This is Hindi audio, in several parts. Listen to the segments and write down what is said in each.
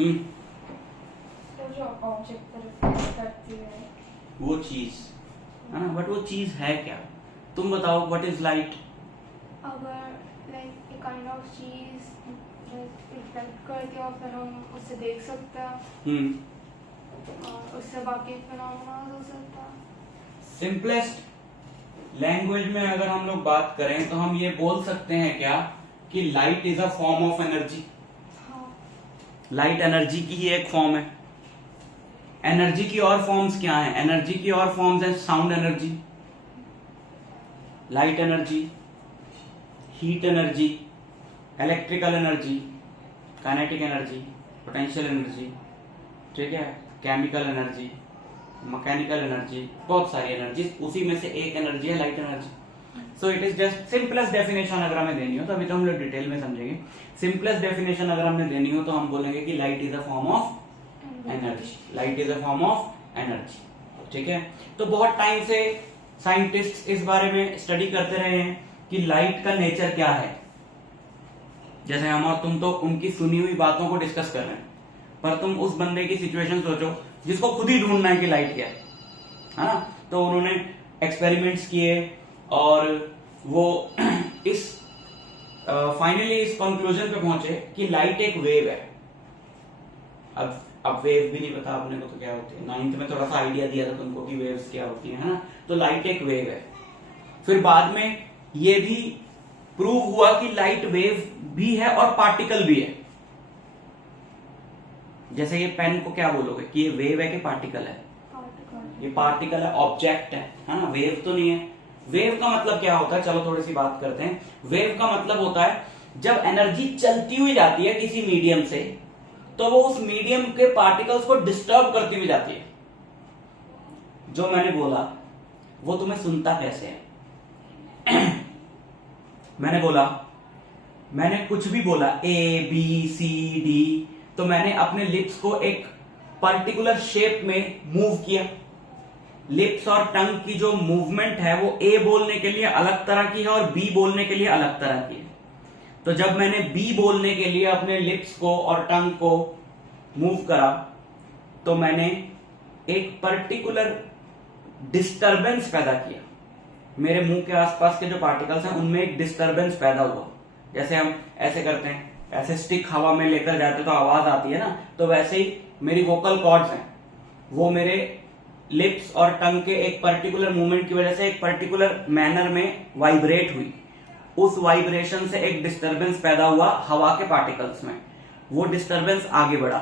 हम्म, तो जो ऑब्जेक्ट पर रिफ्लेक्ट करती है वो चीज है ना, बट वो चीज है क्या? तुम बताओ, व्हाट इज लाइट? अगर लाइक ए काइंड ऑफ चीज रिफ्लेक्ट करती है और फिर हम उसे देख सकते हैं और उससे बाकी फिनोमेना हो सकता है। सिंपलेस्ट लैंग्वेज में अगर हम लोग बात करें तो हम ये बोल सकते हैं क्या कि light is a form of energy. हाँ। लाइट एनर्जी की ही एक फॉर्म है। एनर्जी की और फॉर्म्स क्या हैं? एनर्जी की और फॉर्म्स हैं sound energy, light energy, heat energy, electrical energy, kinetic energy, potential energy, ठीक है, केमिकल एनर्जी, मैकेनिकल एनर्जी, बहुत सारी एनर्जी, उसी में से एक एनर्जी है light energy. So it is just simplest definition अगर हमें देनी हो तो अभी तो हम लोग डिटेल में समझेंगे। सिंपलेस्ट डेफिनेशन अगर हमें देनी हो तो हम बोलेंगे कि light is a form of energy. Light is a form of energy, ठीक है। तो बहुत टाइम से साइंटिस्ट इस बारे में स्टडी करते रहे हैं कि लाइट का नेचर क्या है। जैसे हम और तुम तो उनकी सुनी हुई बातों को डिस्कस कर रहे हैं, पर तुम उस बंदे की सिचुएशन सोचो जिसको खुद ही ढूंढना है कि लाइट क्या है ना। तो उन्होंने एक्सपेरिमेंट्स किए और वो इस फाइनली इस कंक्लूजन पे पहुंचे कि लाइट एक वेव है। अब वेव भी नहीं पता आपने को तो क्या होती है, 9th में थोड़ा सा आइडिया दिया था तुमको कि वेव्स क्या होती है ना। तो लाइट एक वेव है। फिर बाद में ये भी प्रूव हुआ कि लाइट वेव भी है और पार्टिकल भी है। जैसे ये पेन को क्या बोलोगे कि ये वेव है कि पार्टिकल है? ये पार्टिकल है, ऑब्जेक्ट है ना, वेव तो नहीं है। वेव का मतलब क्या होता है, चलो थोड़ी सी बात करते हैं। वेव का मतलब होता है जब एनर्जी चलती हुई जाती है किसी मीडियम से तो वो उस मीडियम के पार्टिकल्स को डिस्टर्ब करती हुई जाती है। जो मैंने बोला वो तुम्हें सुनता कैसे है? मैंने बोला, मैंने कुछ भी बोला, ए बी सी डी, तो मैंने अपने लिप्स को एक पर्टिकुलर शेप में मूव किया। लिप्स और टंग की जो मूवमेंट है वो ए बोलने के लिए अलग तरह की है और बी बोलने के लिए अलग तरह की है। तो जब मैंने बी बोलने के लिए अपने लिप्स को और टंग को मूव करा तो मैंने एक पर्टिकुलर डिस्टरबेंस पैदा किया। मेरे मुंह के आसपास के जो पार्टिकल्स हैं उनमें एक डिस्टरबेंस पैदा हुआ। जैसे हम ऐसे करते हैं, ऐसे स्टिक हवा में लेकर जाते तो आवाज आती है ना, तो वैसे ही मेरी वोकल कॉर्ड्स हैं वो मेरे लिप्स और टंग के एक पर्टिकुलर मूवमेंट की वजह से एक पर्टिकुलर मैनर में वाइब्रेट हुई। उस वाइब्रेशन से एक डिस्टरबेंस पैदा हुआ हवा के पार्टिकल्स में। वो डिस्टरबेंस आगे बढ़ा,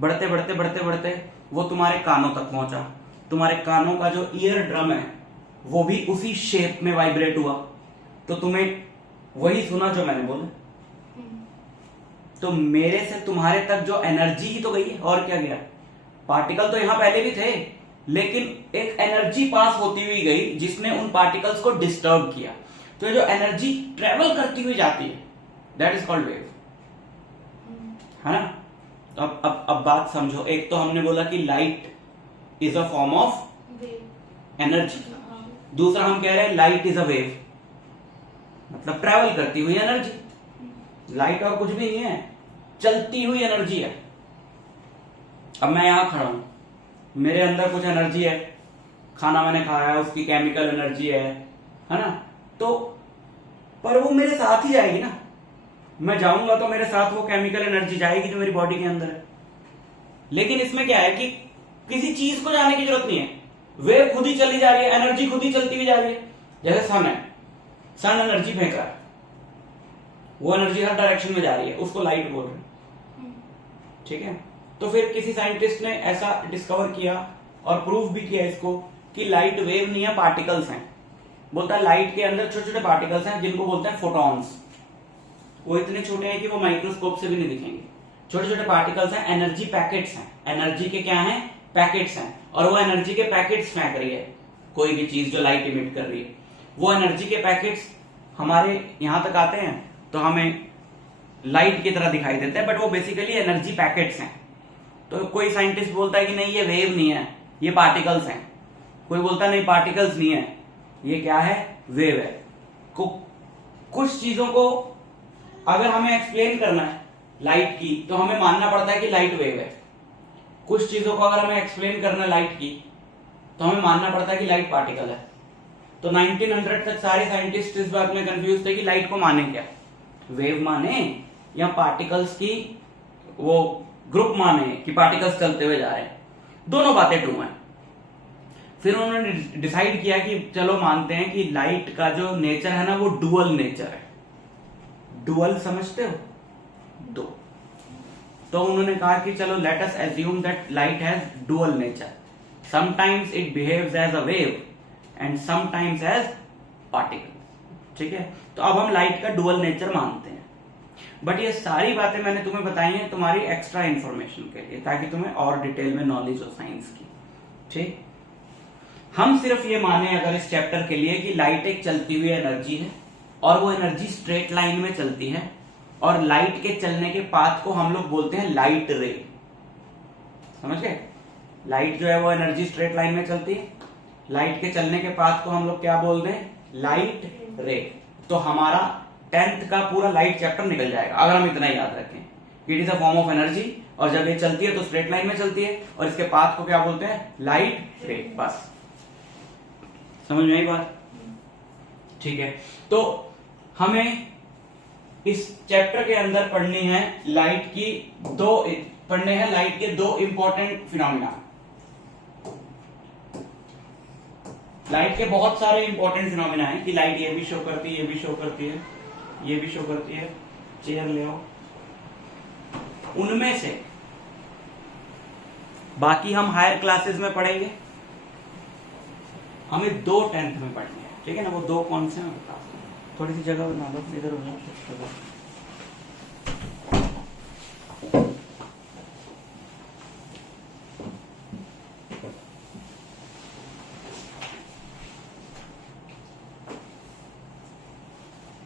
बढ़ते बढ़ते बढ़ते बढ़ते वो तुम्हारे कानों तक पहुंचा। तुम्हारे कानों का जो ईयर ड्रम है वो भी उसी शेप में वाइब्रेट हुआ, तो तुम्हें वही सुना जो मैंने बोला। तो मेरे से तुम्हारे तक जो एनर्जी ही तो गई है, और क्या गया? पार्टिकल तो यहां पहले भी थे लेकिन एक एनर्जी पास होती हुई गई जिसने उन पार्टिकल्स को डिस्टर्ब किया। तो जो एनर्जी ट्रेवल करती हुई जाती है दैट इज कॉल्ड वेव, है ना। तो अब बात समझो। एक तो हमने बोला कि light is a form of energy, दूसरा हम कह रहे हैं लाइट इज अ वेव, मतलब ट्रेवल करती हुई एनर्जी। लाइट और कुछ भी नहीं है, चलती हुई एनर्जी है। अब मैं यहां खड़ा हूं, मेरे अंदर कुछ एनर्जी है, खाना मैंने खाया है उसकी केमिकल एनर्जी है ना। तो पर वो मेरे साथ ही जाएगी ना, मैं जाऊंगा तो मेरे साथ वो केमिकल एनर्जी जाएगी जो मेरी बॉडी के अंदर है। लेकिन इसमें क्या है कि किसी चीज को जाने की जरूरत नहीं है, वेव खुद ही चली जा रही है, एनर्जी खुद ही चलती हुई जा रही है। जैसे सन है, सन एनर्जी फेंक रहा है, वो एनर्जी हर डायरेक्शन में जा रही है, उसको लाइट बोल रहे हैं, ठीक है। तो फिर किसी साइंटिस्ट ने ऐसा डिस्कवर किया और प्रूव भी किया इसको कि लाइट वेव नहीं है, पार्टिकल्स हैं। बोलता है लाइट के अंदर छोटे छोटे पार्टिकल्स हैं जिनको बोलते हैं फोटॉन्स। वो इतने छोटे हैं कि वो माइक्रोस्कोप से भी नहीं दिखेंगे। छोटे छोटे पार्टिकल्स हैं, एनर्जी पैकेट्स हैं। एनर्जी के क्या हैं? पैकेट्स हैं। और वो एनर्जी के पैकेट्स फेंक रही है कोई भी चीज जो लाइट इमिट कर रही है। वो एनर्जी के पैकेट्स हमारे यहां तक आते हैं तो हमें लाइट की तरह दिखाई देते हैं, बट वो बेसिकली एनर्जी पैकेट्स हैं। तो कोई साइंटिस्ट बोलता है कि नहीं ये वेव नहीं है, ये पार्टिकल्स हैं। कोई बोलता है नहीं पार्टिकल्स नहीं है, ये क्या है? वेव है। कुछ चीजों को अगर हमें एक्सप्लेन करना है लाइट की, तो हमें मानना पड़ता है कि लाइट वेव है। कुछ चीजों को अगर हमें एक्सप्लेन करना है लाइट की, तो हमें मानना पड़ता है कि लाइट पार्टिकल है। तो 1900 तक सारे साइंटिस्ट इस बात में कंफ्यूज थे कि लाइट को माने क्या, वेव माने या पार्टिकल्स की वो ग्रुप माने कि पार्टिकल्स चलते हुए जा रहे हैं। दोनों बातें ट्रू हैं। फिर उन्होंने डिसाइड किया कि चलो मानते हैं कि लाइट का जो नेचर है ना वो डुअल नेचर है। डुअल समझते हो? दो। तो उन्होंने कहा कि चलो let us assume that light has dual nature, sometimes it behaves as a wave and sometimes as particle. ठीक है, तो अब हम लाइट का डुअल नेचर मानते हैं। बट ये सारी बातें मैंने तुम्हें बताई हैं तुम्हारी एक्स्ट्रा इंफॉर्मेशन के लिए, ताकि तुम्हें और डिटेल में नॉलेज हो साइंस की। ठीक, हम सिर्फ ये माने अगर इस चैप्टर के लिए कि लाइट एक चलती हुई एनर्जी है और वो एनर्जी स्ट्रेट लाइन में चलती है, और लाइट के चलने के पाथ को हम लोग बोलते हैं लाइट रे। समझ गए? लाइट जो है वो एनर्जी स्ट्रेट लाइन में चलती है, लाइट के चलने के पाथ को हम लोग क्या बोलते हैं? लाइट रे। तो हमारा 10th का पूरा लाइट चैप्टर निकल जाएगा अगर हम इतना याद रखें। It is a form of energy, और जब ये चलती है तो स्ट्रेट लाइन में चलती है, और इसके पाथ को क्या बोलते हैं? लाइट रे। बस समझ में आई बात? ठीक है, तो हमें इस चैप्टर के अंदर पढ़नी है लाइट के दो इंपॉर्टेंट फिनोमिना। लाइट के बहुत सारे इंपॉर्टेंट फिनोमिना है कि लाइट ये भी शो करती है, ये भी शो करती है, ये भी शो करती है। चेयर ले आओ। उनमें से बाकी हम हायर क्लासेस में पढ़ेंगे, हमें 2 10th में पढ़ने हैं। ठीक है ना? वो 2 कौन से हैं? थोड़ी सी जगह बना दो, इधर हो जाओ।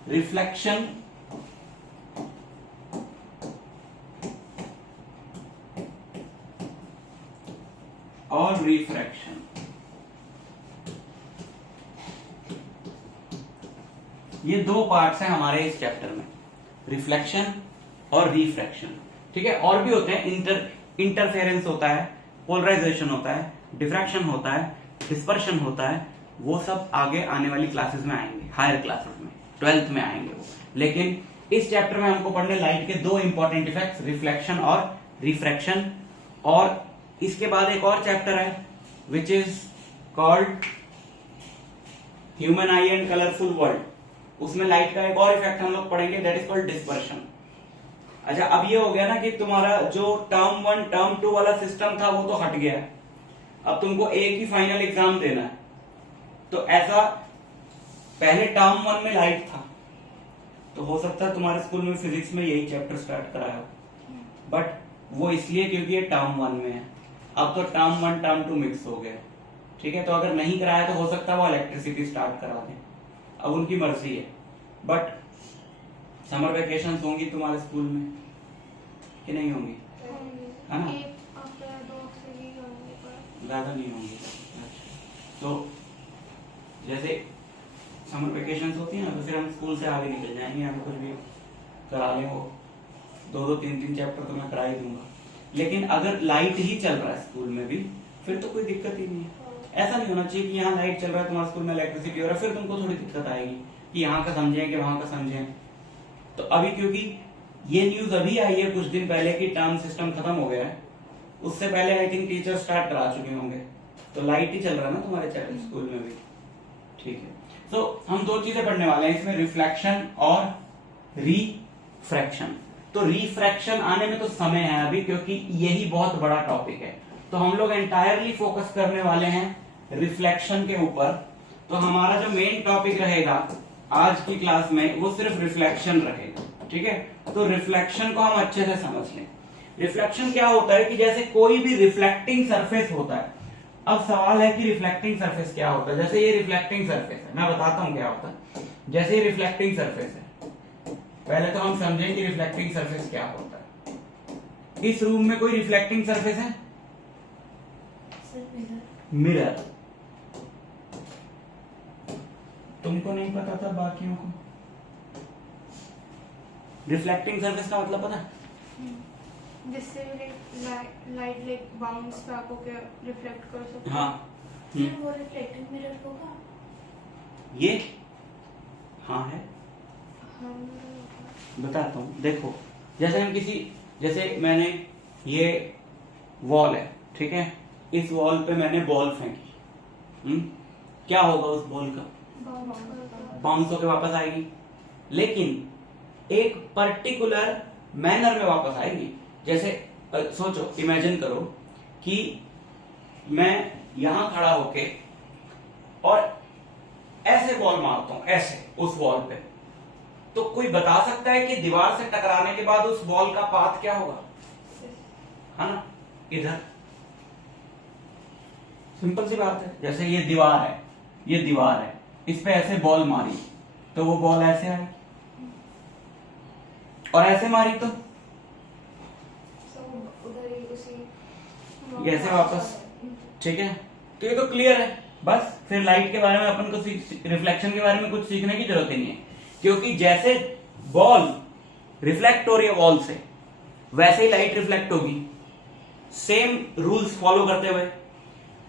रिफ्लेक्शन और रिफ्रैक्शन। ये 2 पार्ट्स हैं हमारे इस चैप्टर में, रिफ्लेक्शन और रिफ्रैक्शन। ठीक है, और भी होते हैं, इंटरफेरेंस होता है, पोलराइजेशन होता है, डिफ्रैक्शन होता है, डिस्पर्शन होता है। वो सब आगे आने वाली क्लासेस में आएंगे, हायर क्लासेस में, 12th में आएंगे वो। लेकिन इस चैप्टर में हमको पढ़ने लाइट के 2 इंपॉर्टेंट इफेक्ट्स, रिफ्लेक्शन और रिफ्रैक्शन। और इसके बाद एक और चैप्टर है which is called human I and colourful world. उसमें लाइट का एक और इफेक्ट हम लोग पढ़ेंगे, दैट इज कॉल्ड डिस्पर्शन। अच्छा, अब ये हो गया ना कि तुम्हारा जो टर्म 1 टर्म 2 वाला सिस्टम था वो तो हट गया। अब तुमको एक ही फाइनल एग्जाम देना है। तो ऐसा पहले टर्म 1 में लाइट था, तो हो सकता है तुम्हारे स्कूल में फिजिक्स में यही चैप्टर स्टार्ट कराया हो, बट वो इसलिए क्योंकि ये टर्म 1 में है। अब तो टर्म 1 टर्म 2 मिक्स हो गया। ठीक है, तो अगर नहीं कराया तो हो सकता है वो इलेक्ट्रिसिटी स्टार्ट करा दें, अब उनकी मर्जी है। बट समर वेकेशन होंगी तुम्हारे स्कूल में कि नहीं होंगी? है ना? ज्यादा नहीं होंगी। तो जैसे समर वेकेशन होती है ना, तो फिर हम स्कूल से आगे निकल जाएंगे, हम कुछ भी करा लें, वो 2-2 3-3 चैप्टर तो मैं करा ही दूंगा। लेकिन अगर लाइट ही चल रहा है स्कूल में भी, फिर तो कोई दिक्कत ही नहीं है। ऐसा नहीं होना चाहिए कि यहाँ लाइट चल रहा है, तुम्हारे स्कूल में इलेक्ट्रिसिटी हो रहा है, फिर तुमको थोड़ी दिक्कत आएगी कि यहाँ का समझें कि वहां का समझें। तो अभी क्योंकि ये न्यूज अभी आई है कुछ दिन पहले कि टर्म सिस्टम खत्म हो गया है, उससे पहले आई थिंक टीचर स्टार्ट करा चुके होंगे, तो लाइट ही चल रहा है ना तुम्हारे स्कूल में भी। ठीक है, तो हम 2 चीजें पढ़ने वाले हैं इसमें, रिफ्लेक्शन और रिफ्रैक्शन। तो रिफ्रैक्शन आने में तो समय है अभी, क्योंकि यही बहुत बड़ा टॉपिक है। तो हम लोग एंटायरली फोकस करने वाले हैं रिफ्लेक्शन के ऊपर। तो हमारा जो मेन टॉपिक रहेगा आज की क्लास में वो सिर्फ रिफ्लेक्शन रहेगा। ठीक है, तो रिफ्लेक्शन को हम अच्छे से समझ लें। रिफ्लेक्शन क्या होता है कि जैसे कोई भी रिफ्लेक्टिंग सरफेस होता है। अब सवाल है कि रिफ्लेक्टिंग सरफेस क्या होता है। जैसे ये रिफ्लेक्टिंग सरफेस है, मैं बताता हूं क्या होता है। जैसे ये रिफ्लेक्टिंग सरफेस है, पहले तो हम समझें कि रिफ्लेक्टिंग सरफेस क्या होता है। इस रूम में कोई रिफ्लेक्टिंग सरफेस है? मिरर। तुमको नहीं पता था, बाकियों को। रिफ्लेक्टिंग सरफेस का मतलब पता है? जिससे लाइट लाइक बाउंस बैक होके रिफ्लेक्ट कर सकते। हाँ वो रिफ्लेक्टिव मिरर होगा ये हाँ है, हाँ बताता हूँ। देखो जैसे हम जैसे मैंने ये वॉल है, ठीक है, इस वॉल पे मैंने बॉल फेंकी, क्या होगा उस बॉल का? बाउंस होके वापस आएगी, लेकिन एक पर्टिकुलर मैनर में वापस आएगी। जैसे सोचो, इमेजिन करो कि मैं यहां खड़ा होके और ऐसे बॉल मारता हूं, ऐसे उस वॉल पे, तो कोई बता सकता है कि दीवार से टकराने के बाद उस बॉल का पाथ क्या होगा? है ना, इधर। सिंपल सी बात है। जैसे ये दीवार है, ये दीवार है, इस पे ऐसे बॉल मारी तो वो बॉल ऐसे आई, और ऐसे मारी तो उधर ही उसी ये ऐसे वापस, ठीक है। तो ये तो क्लियर है। बस फिर लाइट के बारे में अपन को रिफ्लेक्शन के बारे में कुछ सीखने की जरूरत ही नहीं है, क्योंकि जैसे बॉल रिफ्लेक्ट हो रही है वॉल से, वैसे ही लाइट रिफ्लेक्ट होगी, सेम रूल्स फॉलो करते हुए।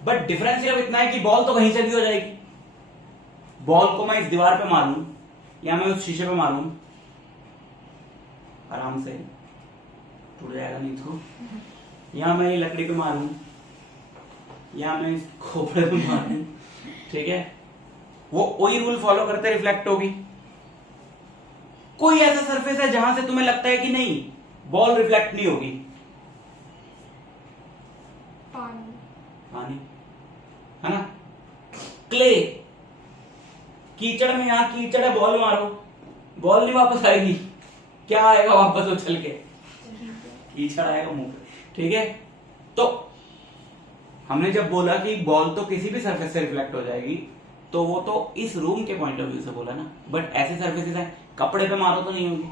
बट डिफरेंस सिर्फ इतना है कि बॉल तो कहीं से भी हो जाएगी। बॉल को मैं इस दीवार पे मारूं या मैं उस शीशे पे मारूं, आराम से टूट जाएगा नहीं तो, या मैं ये लकड़ी पे मारूं या मैं इस खोपड़े पे मारूं, ठीक है, वो वही रूल फॉलो करते रिफ्लेक्ट होगी। कोई ऐसा सरफेस है जहां से तुम्हें लगता है कि नहीं बॉल रिफ्लेक्ट नहीं होगी? पानी, है ना। क्ले, कीचड़ में, यहां कीचड़ है, बॉल मारो, बॉल नहीं वापस आएगी, क्या आएगा वापस उछल के? कीचड़ आएगा मुंह पे, ठीक है। तो हमने जब बोला कि बॉल तो किसी भी सरफेस से रिफ्लेक्ट हो जाएगी, तो वो तो इस रूम के पॉइंट ऑफ व्यू से बोला ना। बट ऐसे सरफेसेस हैं, कपड़े पे मारो तो नहीं होगी।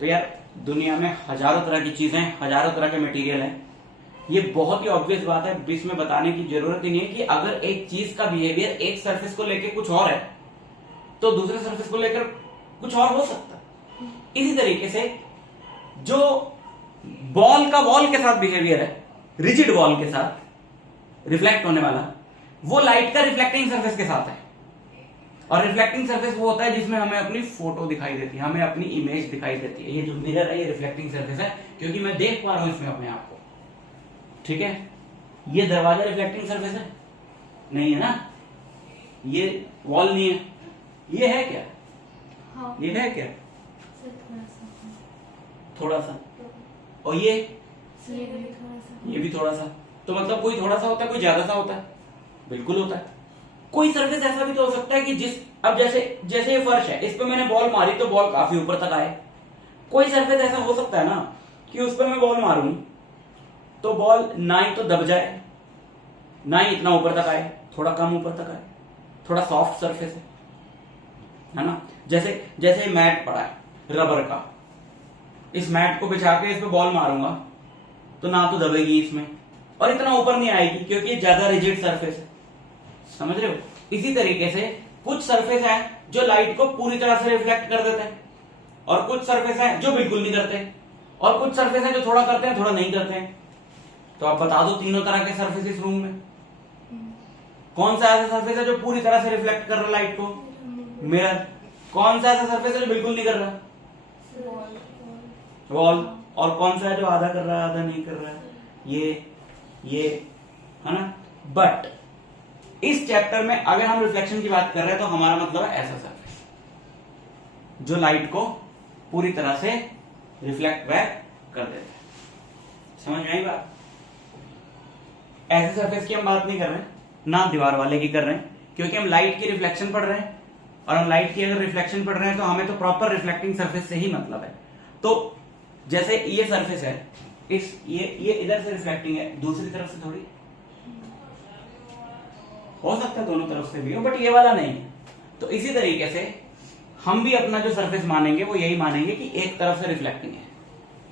तो यार दुनिया में हजारों तरह की चीजें, हजारों तरह के मटेरियल हैं। ये बहुत ही ऑब्वियस बात है, इसमें बताने की जरूरत ही नहीं है कि अगर एक चीज का बिहेवियर एक सरफेस को लेकर कुछ और है, तो दूसरे सरफेस को लेकर कुछ और हो सकता है। इसी तरीके से जो बॉल का वॉल के साथ बिहेवियर है, रिजिड वॉल के साथ रिफ्लेक्ट होने वाला, वो लाइट का रिफ्लेक्टिंग सरफेस के साथ है। और रिफ्लेक्टिंग सरफेस वो होता है जिसमें हमें अपनी फोटो दिखाई देती है, हमें अपनी इमेज दिखाई देती है। ये जो मिरर है ये रिफ्लेक्टिंग सरफेस है, क्योंकि मैं देख पा रहा हूं इसमें अपने आप को, ठीक है। ये दरवाजा रिफ्लेक्टिंग सरफेस है? नहीं है ना। ये वॉल नहीं है, ये है क्या? हाँ। ये है क्या? थोड़ा सा। और ये भी थोड़ा सा। तो मतलब कोई थोड़ा सा होता है, कोई ज्यादा सा होता है? बिल्कुल होता है। कोई सरफेस ऐसा भी तो हो सकता है कि अब जैसे ये फर्श है, इस पे मैंने बॉल मारी तो बॉल काफी ऊपर तक आए। कोई सरफेस ऐसा हो सकता है ना कि उस पर मैं बॉल मारूं तो बॉल ना ही तो दब जाए, ना ही इतना ऊपर तक आए, थोड़ा कम ऊपर तक आए, थोड़ा सॉफ्ट सरफेस है ना। जैसे मैट पड़ा है रबर का, इस मैट को बिछा के इस पे बॉल मारूंगा तो ना तो दबेगी इसमें और इतना ऊपर नहीं आएगी, क्योंकि ये ज्यादा रिजिड सरफेस है। समझ रहे हो? इसी तरीके से कुछ सरफेस है जो लाइट को पूरी तरह से रिफ्लेक्ट कर देते हैं, और कुछ सरफेस है जो बिल्कुल नहीं करते, और कुछ सरफेस है जो थोड़ा करते हैं थोड़ा नहीं करते हैं। तो आप बता दो तीनों तरह के सरफेस इस रूम में कौन सा ऐसा सरफेस है जो पूरी तरह से रिफ्लेक्ट कर रहा है लाइट को? मिरर। कौन सा ऐसा सरफेस है जो बिल्कुल नहीं कर रहा? वॉल। और कौन सा है जो आधा कर रहा है आधा नहीं कर रहा है? ये है ना। बट इस चैप्टर में अगर हम रिफ्लेक्शन की बात कर रहे हैं तो हमारा मतलब है ऐसा सरफेस जो लाइट को पूरी तरह से रिफ्लेक्ट बैक कर देता है। समझ में आई बात? ऐसे सरफेस की हम बात नहीं कर रहे हैं, ना दीवार वाले की कर रहे हैं, क्योंकि हम लाइट की रिफ्लेक्शन पढ़ रहे हैं, और हम लाइट की अगर रिफ्लेक्शन पढ़ रहे हैं तो हमें तो प्रॉपर रिफ्लेक्टिंग सरफेस से ही मतलब है। तो जैसे ये सरफेस है, ये इधर से रिफ्लेक्टिंग है, दूसरी तरफ से थोड़ी हो सकता है, दोनों तरफ से भी हो, बट ये वाला नहीं है। तो इसी तरीके से हम भी अपना जो सरफेस मानेंगे वो यही मानेंगे कि एक तरफ से रिफ्लेक्टिंग है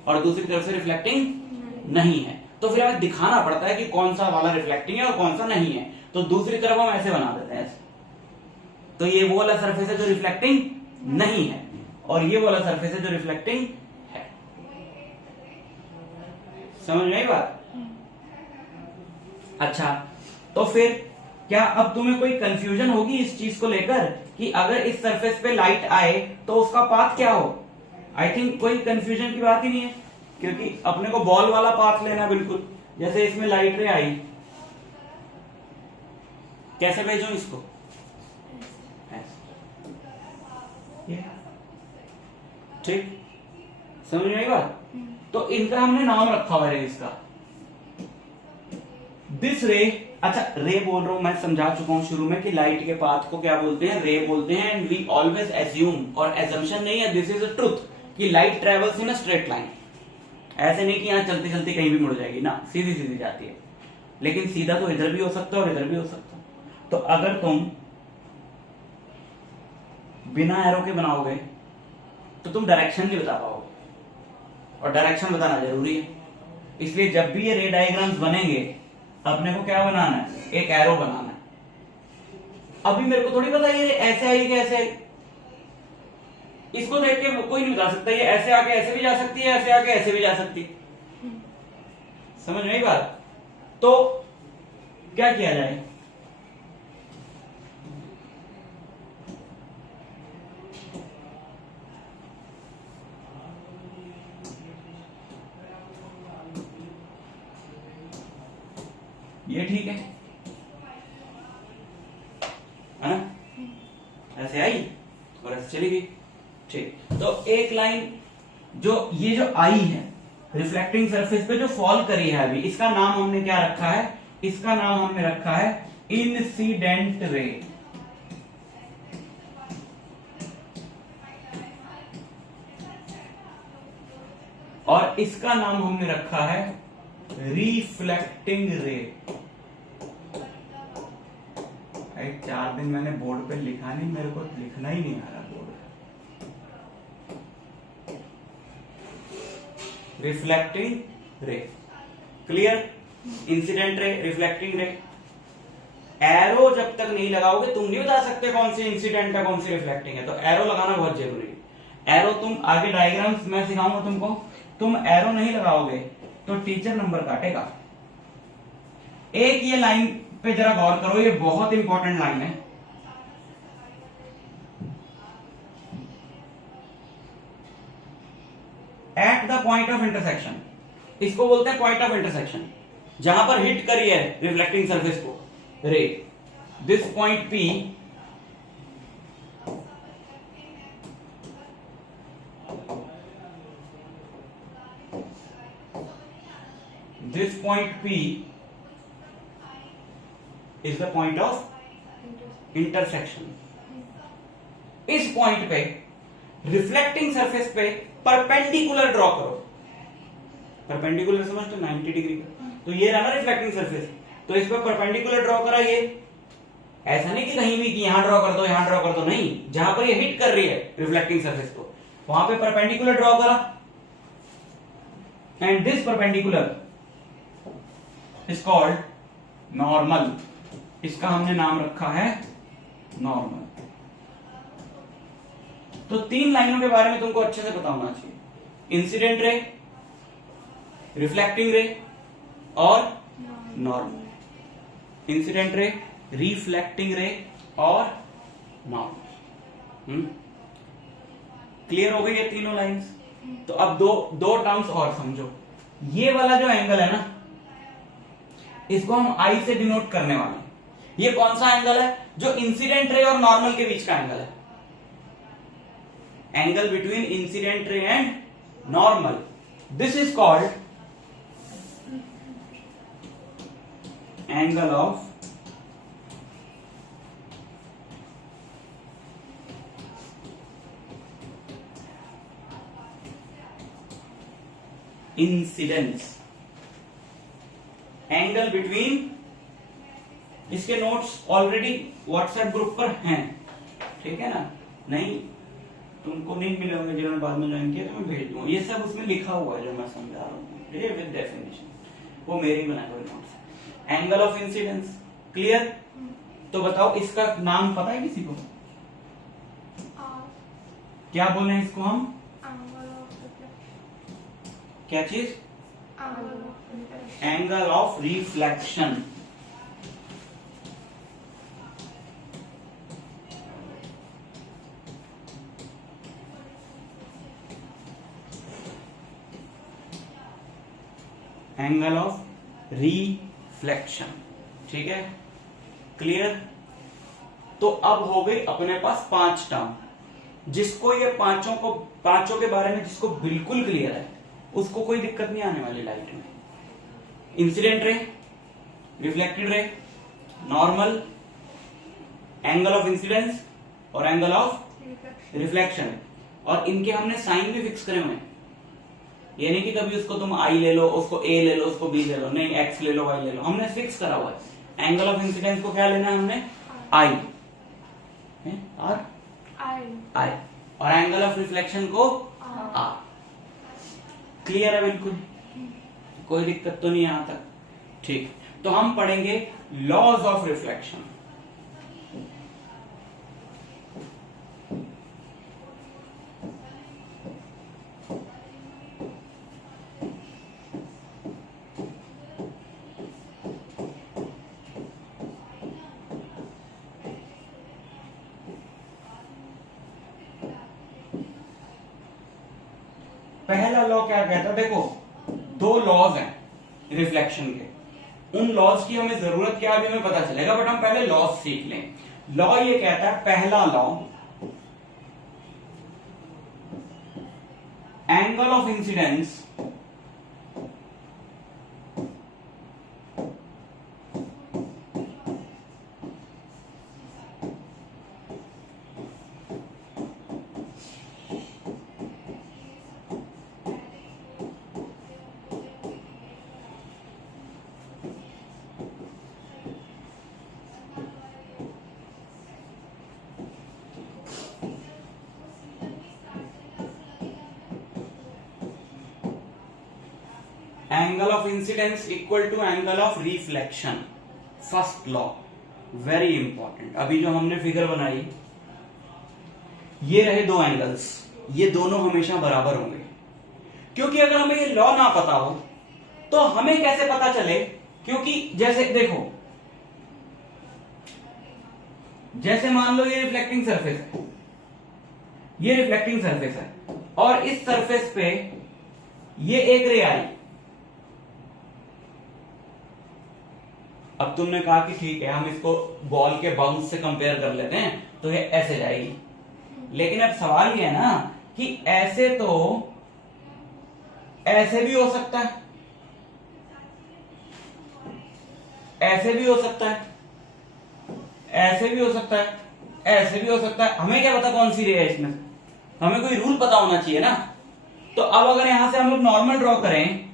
और दूसरी तरफ से रिफ्लेक्टिंग नहीं है। तो फिर हमें दिखाना पड़ता है कि कौन सा वाला रिफ्लेक्टिंग है और कौन सा नहीं है। तो दूसरी तरफ हम ऐसे बना देते हैं ऐसे। तो ये वो वाला सरफेस है जो रिफ्लेक्टिंग नहीं है, और ये वाला सरफेस है जो रिफ्लेक्टिंग है। समझ में आई बात? अच्छा, तो फिर क्या अब तुम्हें कोई कंफ्यूजन होगी इस चीज को लेकर कि अगर इस सरफेस पे लाइट आए तो उसका पाथ क्या हो? आई थिंक कोई कंफ्यूजन की बात ही नहीं है, क्योंकि अपने को बॉल वाला पाथ लेना बिल्कुल। जैसे इसमें लाइट रे आई, कैसे भेजूं इसको? ठीक, समझ में आई बात? तो इनका हमने नाम रखा हुआ है इसका, दिस रे। अच्छा, रे बोल रहा हूं मैं, समझा चुका हूं शुरू में कि लाइट के पाथ को क्या बोलते हैं? रे बोलते हैं। एंड वी ऑलवेज एज्यूम, और एजम्पशन नहीं है, दिस इज अ ट्रुथ, कि light travels in a straight line. ऐसे नहीं कि यहां चलती चलती कहीं भी मुड़ जाएगी ना, सीधी सीधी जाती है। लेकिन सीधा तो इधर भी हो सकता है और इधर भी हो सकता है। तो अगर तुम बिना एरो के बनाओगे तो तुम डायरेक्शन नहीं बता पाओगे, और डायरेक्शन बताना जरूरी है। इसलिए जब भी ये रे डायग्राम्स बनेंगे, अपने को क्या बनाना है? एक एरो बनाना है। अभी मेरे को थोड़ी पता ये ऐसे आई कि ऐसे आई, इसको देख के कोई नहीं बता सकता ये ऐसे आके ऐसे भी जा सकती है, ऐसे आके ऐसे भी जा सकती है। समझ में आई बात? तो क्या किया जाए? ये ठीक है ना? ऐसे आई और ऐसे चली गई। ठीक, तो एक लाइन जो ये जो आई है रिफ्लेक्टिंग सरफेस पे जो फॉल करी है अभी, इसका नाम हमने क्या रखा है? इसका नाम हमने रखा है इंसिडेंट रे। और इसका नाम हमने रखा है रिफ्लेक्टिंग रे। 4 दिन मैंने बोर्ड पे लिखा नहीं, मेरे को लिखना ही नहीं आ रहा बोर्ड पे। रिफ्लेक्टिंग रे, क्लियर? इंसिडेंट रे, रिफ्लेक्टिंग रे। एरो जब तक नहीं लगाओगे तुम नहीं बता सकते कौन सी इंसिडेंट है कौन सी रिफ्लेक्टिंग है, तो एरो लगाना बहुत जरूरी है। एरो तुम आगे डायग्राम्स मैं सिखाऊंगा तुमको, तुम एरो नहीं लगाओगे तो टीचर नंबर काटेगा। एक ये लाइन पे जरा गौर करो, ये बहुत इंपॉर्टेंट लाइन है। At the point of intersection, इसको बोलते हैं पॉइंट ऑफ इंटरसेक्शन, जहां पर हिट करी है रिफ्लेक्टिंग सरफेस को रे। This point P this point P is the point of intersection। इस पॉइंट पे रिफ्लेक्टिंग सरफेस पे परपेंडिकुलर ड्रॉ करो। परपेंडिकुलर समझ तो 90 डिग्री का, तो ये रहा ना रिफ्लेक्टिंग सरफेस, तो इस पे परपेंडिकुलर ड्रॉ करा। ये ऐसा नहीं कि कहीं भी कि यहां ड्रॉ कर दो यहां ड्रॉ कर दो, नहीं, जहां पर ये हिट कर रही है रिफ्लेक्टिंग सरफेस को वहां पे परपेंडिकुलर ड्रॉ करा। And this perpendicular is called normal. इसका हमने नाम रखा है नॉर्मल। तो 3 लाइनों के बारे में तुमको अच्छे से पता होना चाहिए, इंसिडेंट रे, रिफ्लेक्टिंग रे और नॉर्मल। इंसिडेंट रे, रिफ्लेक्टिंग रे और नॉर्मल। क्लियर हो गई ये तीनों लाइंस? तो अब दो टर्म्स और समझो। ये वाला जो एंगल है ना, इसको हम आई से डिनोट करने वाले हैं। ये कौन सा एंगल है? जो इंसिडेंट रे और नॉर्मल के बीच का एंगल है, angle between incident ray and normal. This is called angle of incidence. Angle between, इसके नोट्स ऑलरेडी व्हाट्सएप ग्रुप पर हैं, ठीक है ना? नहीं तुमको नहीं मिले होंगे, जिन्होंने बाद में ज्वाइन किया तो मैं भेज दूंगा। ये सब उसमें लिखा हुआ है जो मैं समझा रहा हूँ, ये विद डेफिनेशन, वो मेरे ही बनाए हुए notes. Angle of incidence, clear? तो बताओ इसका नाम पता है किसी को? क्या बोले इसको हम? क्या चीज? Angle of reflection. Angle of reflection, ठीक है, क्लियर। तो अब हो गई अपने पास 5 टर्म। जिसको ये पांचों के बारे में जिसको बिल्कुल क्लियर है उसको कोई दिक्कत नहीं आने वाली लाइट में। इंसिडेंट रे, रिफ्लेक्टेड रे, नॉर्मल, एंगल ऑफ इंसिडेंस और एंगल ऑफ रिफ्लेक्शन, और इनके हमने साइन भी फिक्स करे हुए हैं। ये नहीं कि कभी उसको तुम आई ले लो, उसको ए ले लो, उसको बी ले लो, नहीं एक्स ले लो, वाई ले लो, हमने फिक्स करा हुआ है। एंगल ऑफ इंसिडेंस को क्या लेना है हमने, आई, और आई, और एंगल ऑफ रिफ्लेक्शन को आर। क्लियर है बिल्कुल, कोई दिक्कत तो नहीं यहां तक, ठीक। तो हम पढ़ेंगे लॉज ऑफ रिफ्लेक्शन। पहला लॉ क्या कहता है, देखो 2 लॉज हैं रिफ्लेक्शन के। उन लॉज की हमें जरूरत क्या अभी हमें पता चलेगा, बट हम पहले लॉज सीख लें। लॉ ये कहता है, पहला law, angle of incidence angle of incidence equal to angle of reflection, first law, very important. अभी जो हमने फिगर बनाई, ये रहे 2 एंगल्स, ये दोनों हमेशा बराबर होंगे। क्योंकि अगर हमें ये लॉ ना पता हो तो हमें कैसे पता चले, क्योंकि जैसे देखो, जैसे मान लो ये रिफ्लेक्टिंग सरफेस है, ये रिफ्लेक्टिंग सरफेस है, और इस सरफेस पे ये एक रे आई। अब तुमने कहा कि ठीक है हम इसको बॉल के बाउंस से कंपेयर कर लेते हैं, तो ये ऐसे जाएगी। लेकिन अब सवाल ये है ना कि ऐसे तो ऐसे भी हो सकता है, ऐसे भी हो सकता है, ऐसे भी हो सकता है, ऐसे भी हो सकता है। हमें क्या पता कौन सी रे है इसमें, हमें कोई रूल पता होना चाहिए ना। तो अब अगर यहां से हम लोग नॉर्मल ड्रॉ करें,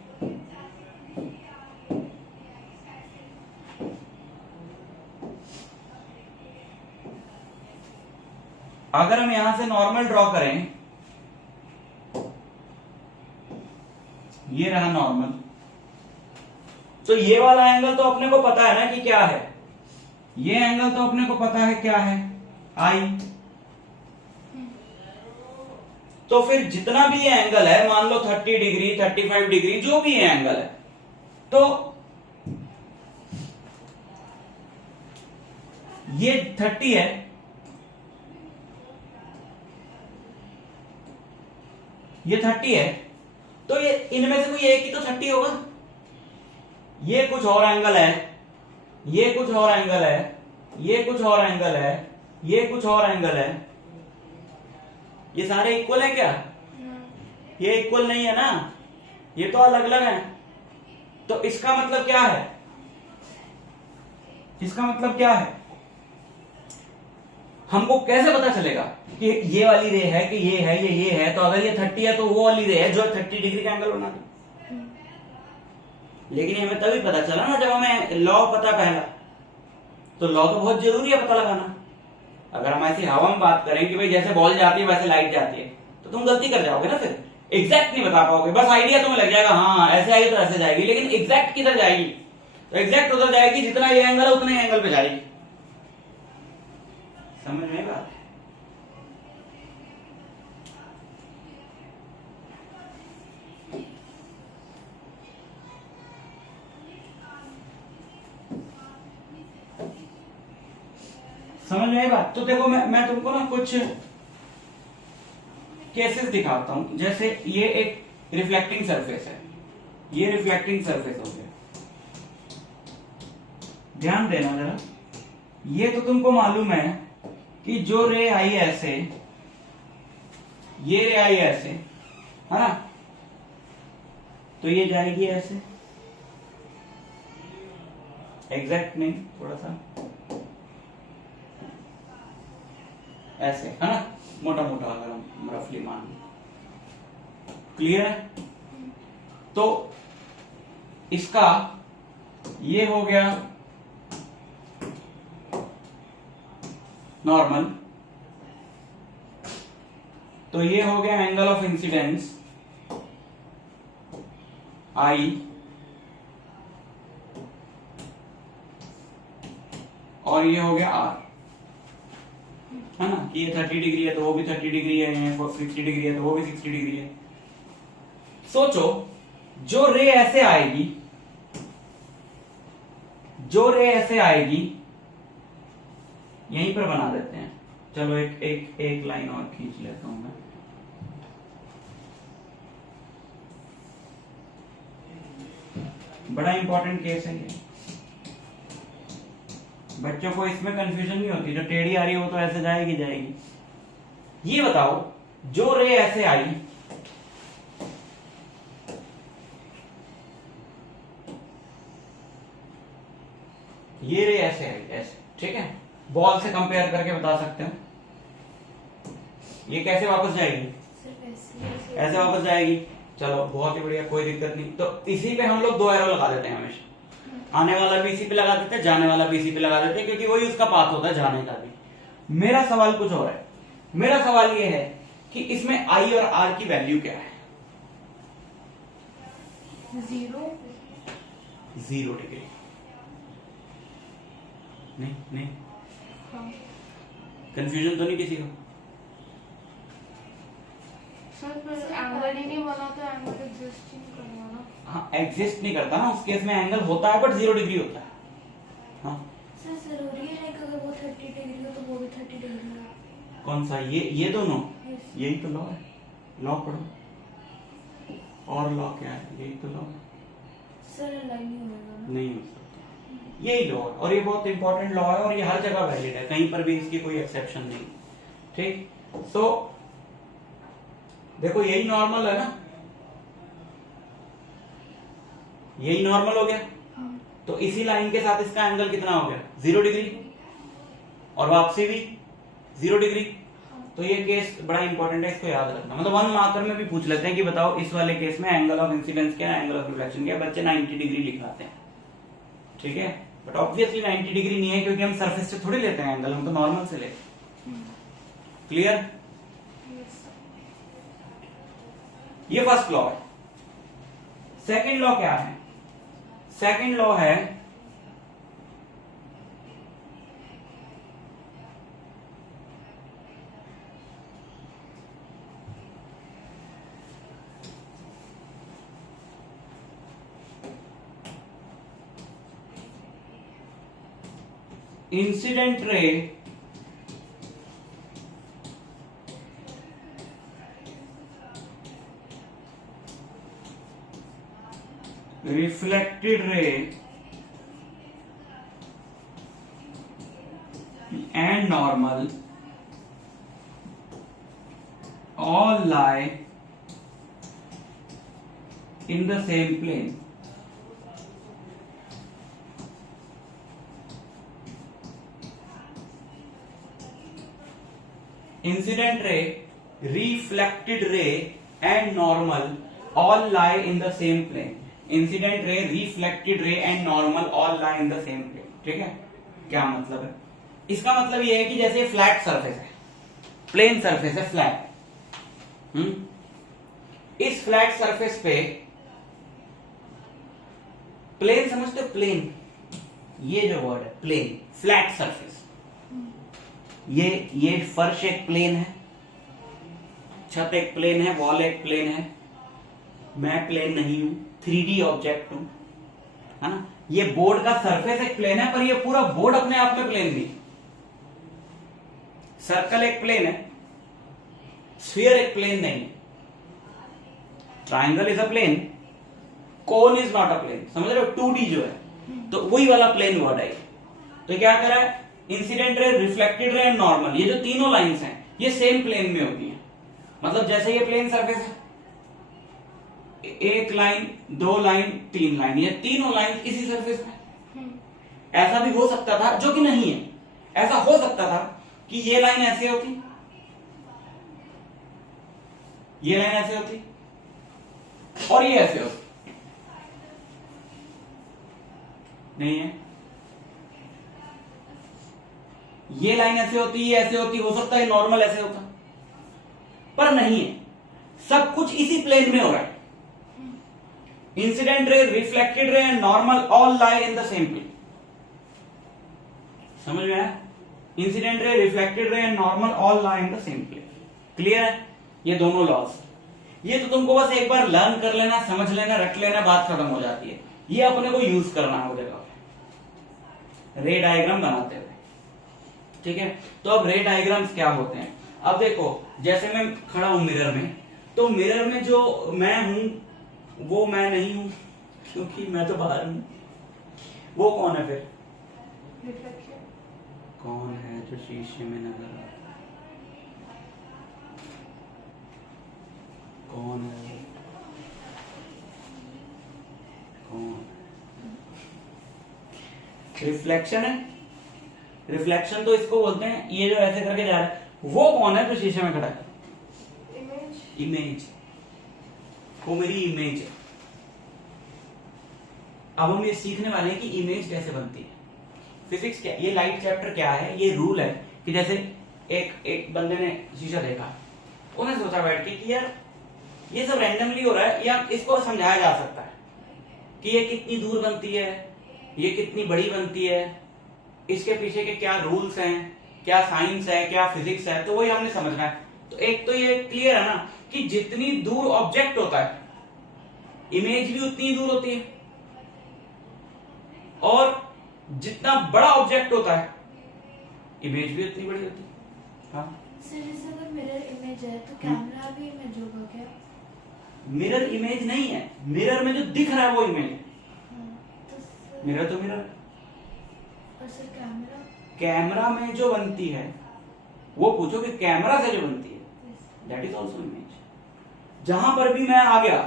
अगर हम यहां से नॉर्मल ड्रॉ करें, ये रहा नॉर्मल, तो ये वाला एंगल तो अपने को पता है ना कि क्या है, ये एंगल तो अपने को पता है क्या है, आई। तो फिर जितना भी ये एंगल है, मान लो 30 डिग्री, 35 डिग्री, जो भी ये एंगल है, तो ये 30 है, ये 30 है, तो ये इनमें से कोई एक ही तो 30 होगा। ये कुछ और एंगल है, ये कुछ और एंगल है, ये कुछ और एंगल है, ये कुछ और एंगल है, ये सारे इक्वल है क्या? ये इक्वल नहीं है ना, ये तो अलग अलग है। तो इसका मतलब क्या है, इसका मतलब क्या है, हमको कैसे पता चलेगा कि ये वाली रे है कि ये है, ये है। तो अगर ये 30 है तो वो वाली रे है जो 30 डिग्री का एंगल बना दी। लेकिन हमें तभी पता चला ना जब हमें लॉ पता पहला। तो लॉ तो बहुत जरूरी है पता लगाना। अगर हम ऐसी हवा में बात करें कि भाई जैसे बॉल जाती है वैसे लाइट जाती है, तो तुम गलती कर जाओगे ना, फिर एग्जैक्ट नहीं बता पाओगे। बस आइडिया तुम्हें लग जाएगा, हाँ ऐसे आएगी तो ऐसे जाएगी, लेकिन एग्जैक्ट किधर जाएगी? तो एग्जैक्ट उधर जाएगी जितना ये एंगल है उतने एंगल पे जाएगी। समझ में बात? समझ में आई बात? तो देखो मैं तुमको ना कुछ केसेस दिखाता हूं। जैसे ये एक रिफ्लेक्टिंग सरफेस है, ये रिफ्लेक्टिंग सरफेस हो गया, ध्यान देना जरा। ये तो तुमको मालूम है कि जो रे आई ऐसे, ये रे आई ऐसे, है ना, तो ये जाएगी ऐसे, एग्जैक्ट नहीं, थोड़ा सा ऐसे, है ना, मोटा मोटा अगर हम रफली मान, क्लियर है? तो इसका ये हो गया नॉर्मल, तो ये हो गया एंगल ऑफ इंसिडेंस आई, और ये हो गया आर, है ना, कि ये 30 डिग्री है तो वो भी 30 डिग्री है, ये 60 डिग्री है तो वो भी 60 डिग्री है। सोचो जो रे ऐसे आएगी, जो रे ऐसे आएगी, यहीं पर बना देते हैं। चलो एक लाइन और खींच लेता हूं मैं। बड़ा इंपॉर्टेंट केस है ये, बच्चों को इसमें कंफ्यूजन नहीं होती, जो टेढ़ी आ रही है वो तो ऐसे जाएगी जाएगी। ये बताओ जो रे ऐसे आई, ये रे ऐसे आई, ऐसे, ठीक है, बॉल से कंपेयर करके बता सकते हो। ये कैसे वापस जाएगी? ऐसे वापस जाएगी। चलो बहुत ही बढ़िया, कोई दिक्कत नहीं। तो इसी पे हम लोग 2 एरो लगा देते हैं हमेशा, आने वाला भी इसी पे लगा देते हैं, जाने वाला भी इसी पे लगा देते हैं, क्योंकि वही उसका पाथ होता है जाने का भी। मेरा सवाल कुछ और है। मेरा सवाल ये है कि इसमें आई और आर की वैल्यू क्या है? 0 डिग्री। नहीं कंफ्यूजन तो नहीं किसी को? एंगल ही नहीं बना तो एंगल एग्जिस्ट ही नहीं करेगा ना। हाँ, एग्जिस्ट नहीं करता ना, उस केस में एंगल होता है बट 0 डिग्री होता है। हाँ सर जरूरी है कि अगर वो 30 डिग्री हो तो वो भी 30 डिग्री हो? कौन सा? ये दोनों? Yes. यही तो लॉ है, लॉ पढ़ो। और लॉ क्या है? यही तो लॉ है। सर अलाइन नहीं होगा ना? नहीं हो सकता, यही लॉ है, और ये बहुत इंपॉर्टेंट लॉ है, और ये हर जगह वैलिड है, कहीं पर भी इसकी कोई एक्सेप्शन नहीं। ठीक, सो देखो यही नॉर्मल है ना, यही नॉर्मल हो गया। तो इसी लाइन के साथ इसका एंगल कितना हो गया? 0 डिग्री, और वापसी भी 0 डिग्री। तो ये केस बड़ा इंपॉर्टेंट है, इसको याद रखना। मतलब 1 मार्कर में भी पूछ लेते हैं कि बताओ इस वाले केस में एंगल ऑफ इंसिडेंस क्या है, एंगल ऑफ रिफ्लेक्शन क्या है। बच्चे 90 डिग्री लिखाते हैं, ठीक है, बट ऑब्वियसली 90 डिग्री नहीं है, क्योंकि हम सरफेस से थोड़ी लेते हैं एंगल, हम तो नॉर्मल से लेते हैं। क्लियर? ये फर्स्ट लॉ है। सेकंड लॉ क्या है? सेकंड लॉ है incident ray reflected ray and normal all lie in the same plane. Incident ray, reflected ray and normal all lie in the same plane. Incident ray, reflected ray and normal all lie in the same plane. ठीक है, क्या मतलब है इसका? मतलब ये है कि जैसे फ्लैट सरफेस है, प्लेन सरफेस है, फ्लैट, इस फ्लैट सरफेस पे प्लेन समझते हो? प्लेन, ये जो वर्ड है प्लेन, फ्लैट सरफेस, ये फर्श एक प्लेन है, छत एक प्लेन है, वॉल एक प्लेन है, मैं प्लेन नहीं हूं, 3D ऑब्जेक्ट हूं, है ना। ये बोर्ड का सरफेस एक प्लेन है, पर ये पूरा बोर्ड अपने आप में प्लेन नहीं, सर्कल एक प्लेन है, स्फीयर एक प्लेन नहीं है। Triangle is a plane, cone is not a plane. समझ रहे हो? 2D जो है, तो वही वाला प्लेन वर्ड है। तो क्या करा है, incident ray, reflected ray and normal, ये जो तीनों लाइंस हैं ये सेम प्लेन में होती हैं। मतलब जैसे ये प्लेन सरफेस है, एक लाइन, दो लाइन, तीन लाइन, ये तीनों लाइन इसी सरफेस में। ऐसा भी हो सकता था, जो कि नहीं है, ऐसा हो सकता था कि ये लाइन ऐसे होती, ये लाइन ऐसे होती और ये ऐसे होती। नहीं है, ये लाइन ऐसे होती, ये ऐसे होती, हो सकता है नॉर्मल ऐसे होता, पर नहीं है। सब कुछ इसी प्लेन में हो रहा है। Incident ray, reflected ray and normal all lie in the same plane. समझ में आया? Incident ray, reflected ray and normal all lie in the same plane. Clear है? ये दोनों लॉज, ये तो तुमको बस एक बार लर्न कर लेना, समझ लेना, रख लेना, बात खत्म हो जाती है। ये अपने को यूज करना है वो जगह पे रे डायग्राम बनाते हुए। ठीक है, तो अब रे डायग्राम्स क्या होते हैं? अब देखो, जैसे मैं खड़ा हूं मिरर में, तो मिरर में जो मैं हूं वो मैं नहीं हूं, क्योंकि मैं तो बाहर हूं। वो कौन है फिर? रिफ्लेक्शन। कौन है जो शीशे में नजर आ रहा है? कौन है? कौन? रिफ्लेक्शन है। रिफ्लेक्शन तो इसको बोलते हैं, ये जो ऐसे करके जा रहा है, वो कौन है जो शीशे में खड़ा है? इमेज। इमेज, वो मेरी इमेज है। अब हम ये सीखने वाले हैं कि इमेज कैसे बनती है। फिजिक्स क्या, ये लाइट चैप्टर क्या है, ये रूल है कि जैसे एक बंदे ने शीशा देखा, उन्हें सोचा बैठ के कि यार ये सब रैंडमली हो रहा है, या इसको समझाया जा सकता है कि ये कितनी दूर बनती है, ये कितनी बड़ी बनती है, इसके पीछे के क्या रूल्स हैं, क्या साइंस है, क्या फिजिक्स है। तो वही हमने समझना है। तो एक तो ये क्लियर है ना कि जितनी दूर ऑब्जेक्ट होता है, इमेज भी उतनी दूर होती है, और जितना बड़ा ऑब्जेक्ट होता है, इमेज भी उतनी बड़ी होती है। हाँ, सर जैसे अगर मिरर इमेज है तो कैमरा भी इमेज होगा क्या? मिरर इमेज नहीं है, मिरर में जो दिख रहा है वो इमेज है। तो सर मिरर तो मिरर। और सर कैमरा? कैमरा में जो बनती है वो पूछो कि कैमरा से जो बनती है, दैट इज ऑल्सो इमेज। जहां पर भी मैं आ गया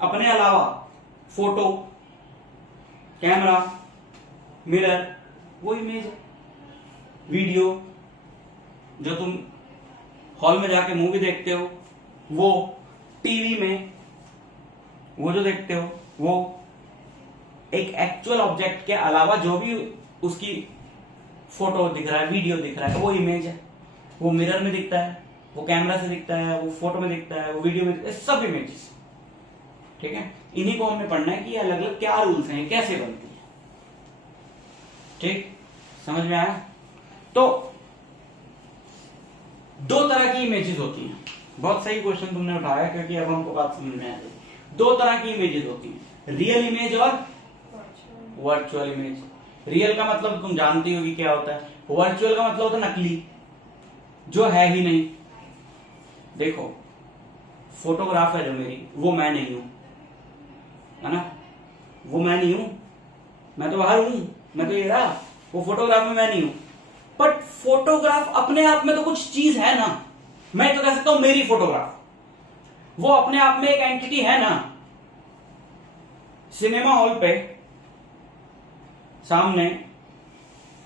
अपने अलावा, फोटो, कैमरा, मिरर, वो इमेज है। वीडियो, जो तुम हॉल में जाके मूवी देखते हो वो, टीवी में वो जो देखते हो वो, एक एक्चुअल ऑब्जेक्ट के अलावा जो भी उसकी फोटो दिख रहा है, वीडियो दिख रहा है, वो इमेज है। वो मिरर में दिखता है, वो कैमरा से दिखता है, वो फोटो में दिखता है, वो वीडियो में दिखता है, सब इमेजेस। ठीक है, इन्हीं को हमने पढ़ना है कि अलग अलग क्या रूल्स हैं, कैसे बनती है। ठीक, समझ में आया? तो दो तरह की इमेजेस होती हैं। बहुत सही क्वेश्चन तुमने उठाया, क्योंकि अब हमको बात समझ में आ गई। दो तरह की इमेजेस होती हैं, रियल इमेज और वर्चुअल इमेज। रियल का मतलब तुम जानती होगी क्या होता है, वर्चुअल का मतलब होता है नकली, जो है ही नहीं। देखो, फोटोग्राफ है जो मेरी, वो मैं नहीं हूं, है ना? वो मैं नहीं हूं, मैं तो बाहर हूं, मैं तो ये रहा, वो फोटोग्राफ में मैं नहीं हूं। बट फोटोग्राफ अपने आप में तो कुछ चीज है ना। मैं तो कह सकता हूं मेरी फोटोग्राफ, वो अपने आप में एक एंटिटी है ना। सिनेमा हॉल पे सामने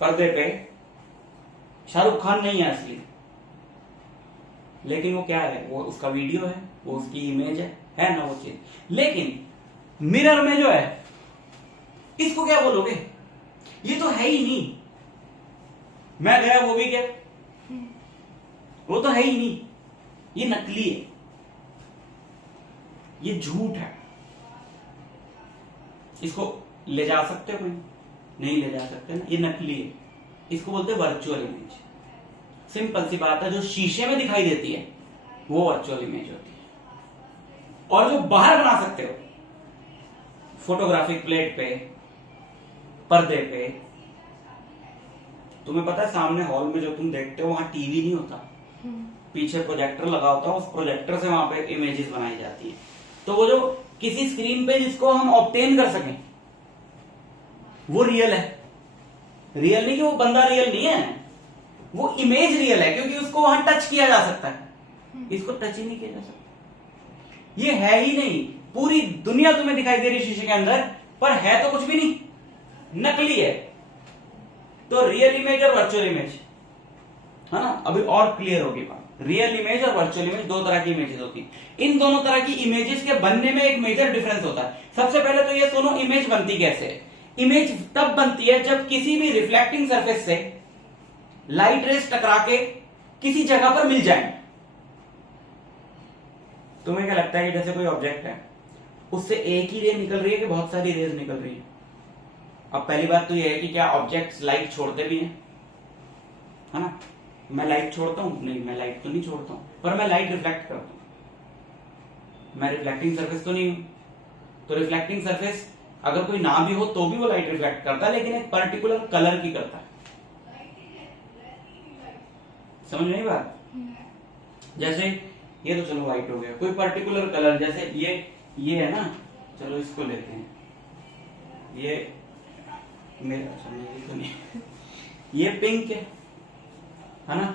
पर्दे पे शाहरुख खान नहीं है असली, लेकिन वो क्या है, वो उसका वीडियो है, वो उसकी इमेज है ना वो चीज। लेकिन मिरर में जो है, इसको क्या बोलोगे, ये तो है ही नहीं। मैं गया, वो भी क्या, वो तो है ही नहीं, ये नकली है, ये झूठ है। इसको ले जा सकते हो कोई? नहीं ले जा सकते ना, ये नकली है। इसको बोलते हैं वर्चुअल इमेज। सिंपल सी बात है, जो शीशे में दिखाई देती है वो वर्चुअल इमेज होती है, और जो बाहर बना सकते हो फोटोग्राफिक प्लेट पे, पर्दे पे, तुम्हें पता है सामने हॉल में जो तुम देखते हो वहां टीवी नहीं होता, पीछे प्रोजेक्टर लगा होता है, उस प्रोजेक्टर से वहां पे इमेजेस बनाई जाती है। तो वो जो किसी स्क्रीन पे जिसको हम ऑब्टेन कर सकें वो रियल है। रियल नहीं कि वो बंदा रियल नहीं है, वो इमेज रियल है क्योंकि उसको वहां टच किया जा सकता है, इसको टच ही नहीं किया जा सकता। ये है ही नहीं, पूरी दुनिया तुम्हें दिखाई दे रही है शीशे के अंदर, पर है तो कुछ भी नहीं, नकली है। तो रियल इमेज और वर्चुअल इमेज है ना, अभी और क्लियर होगी बात। रियल इमेज और वर्चुअल इमेज दो तरह की इमेजेस होती है। इन दोनों तरह की इमेजेस के बनने में एक मेजर डिफरेंस होता है। सबसे पहले तो ये दोनों इमेज बनती कैसे है? इमेज तब बनती है जब किसी भी रिफ्लेक्टिंग सरफेस से लाइट रेस टकरा के किसी जगह पर मिल जाए। तुम्हें क्या लगता है कि जैसे कोई ऑब्जेक्ट है, उससे एक ही रे निकल रही है कि बहुत सारी रेज निकल रही है? अब पहली बात तो यह है कि क्या ऑब्जेक्ट्स लाइट छोड़ते भी हैं, है ना? मैं लाइट छोड़ता हूं? नहीं, मैं लाइट तो नहीं छोड़ता हूं, पर मैं लाइट रिफ्लेक्ट करता हूं। मैं रिफ्लेक्टिंग सरफेस तो नहीं हूं। तो रिफ्लेक्टिंग सरफेस अगर कोई ना भी हो तो भी वो लाइट रिफ्लेक्ट करता है, लेकिन एक पर्टिकुलर कलर की करता है। समझ नहीं बात? जैसे ये तो चलो व्हाइट हो गया, कोई पर्टिकुलर कलर, जैसे ये है ना, चलो इसको लेते हैं, ये मेरा, अच्छा ये तो नहीं, ये पिंक है ना?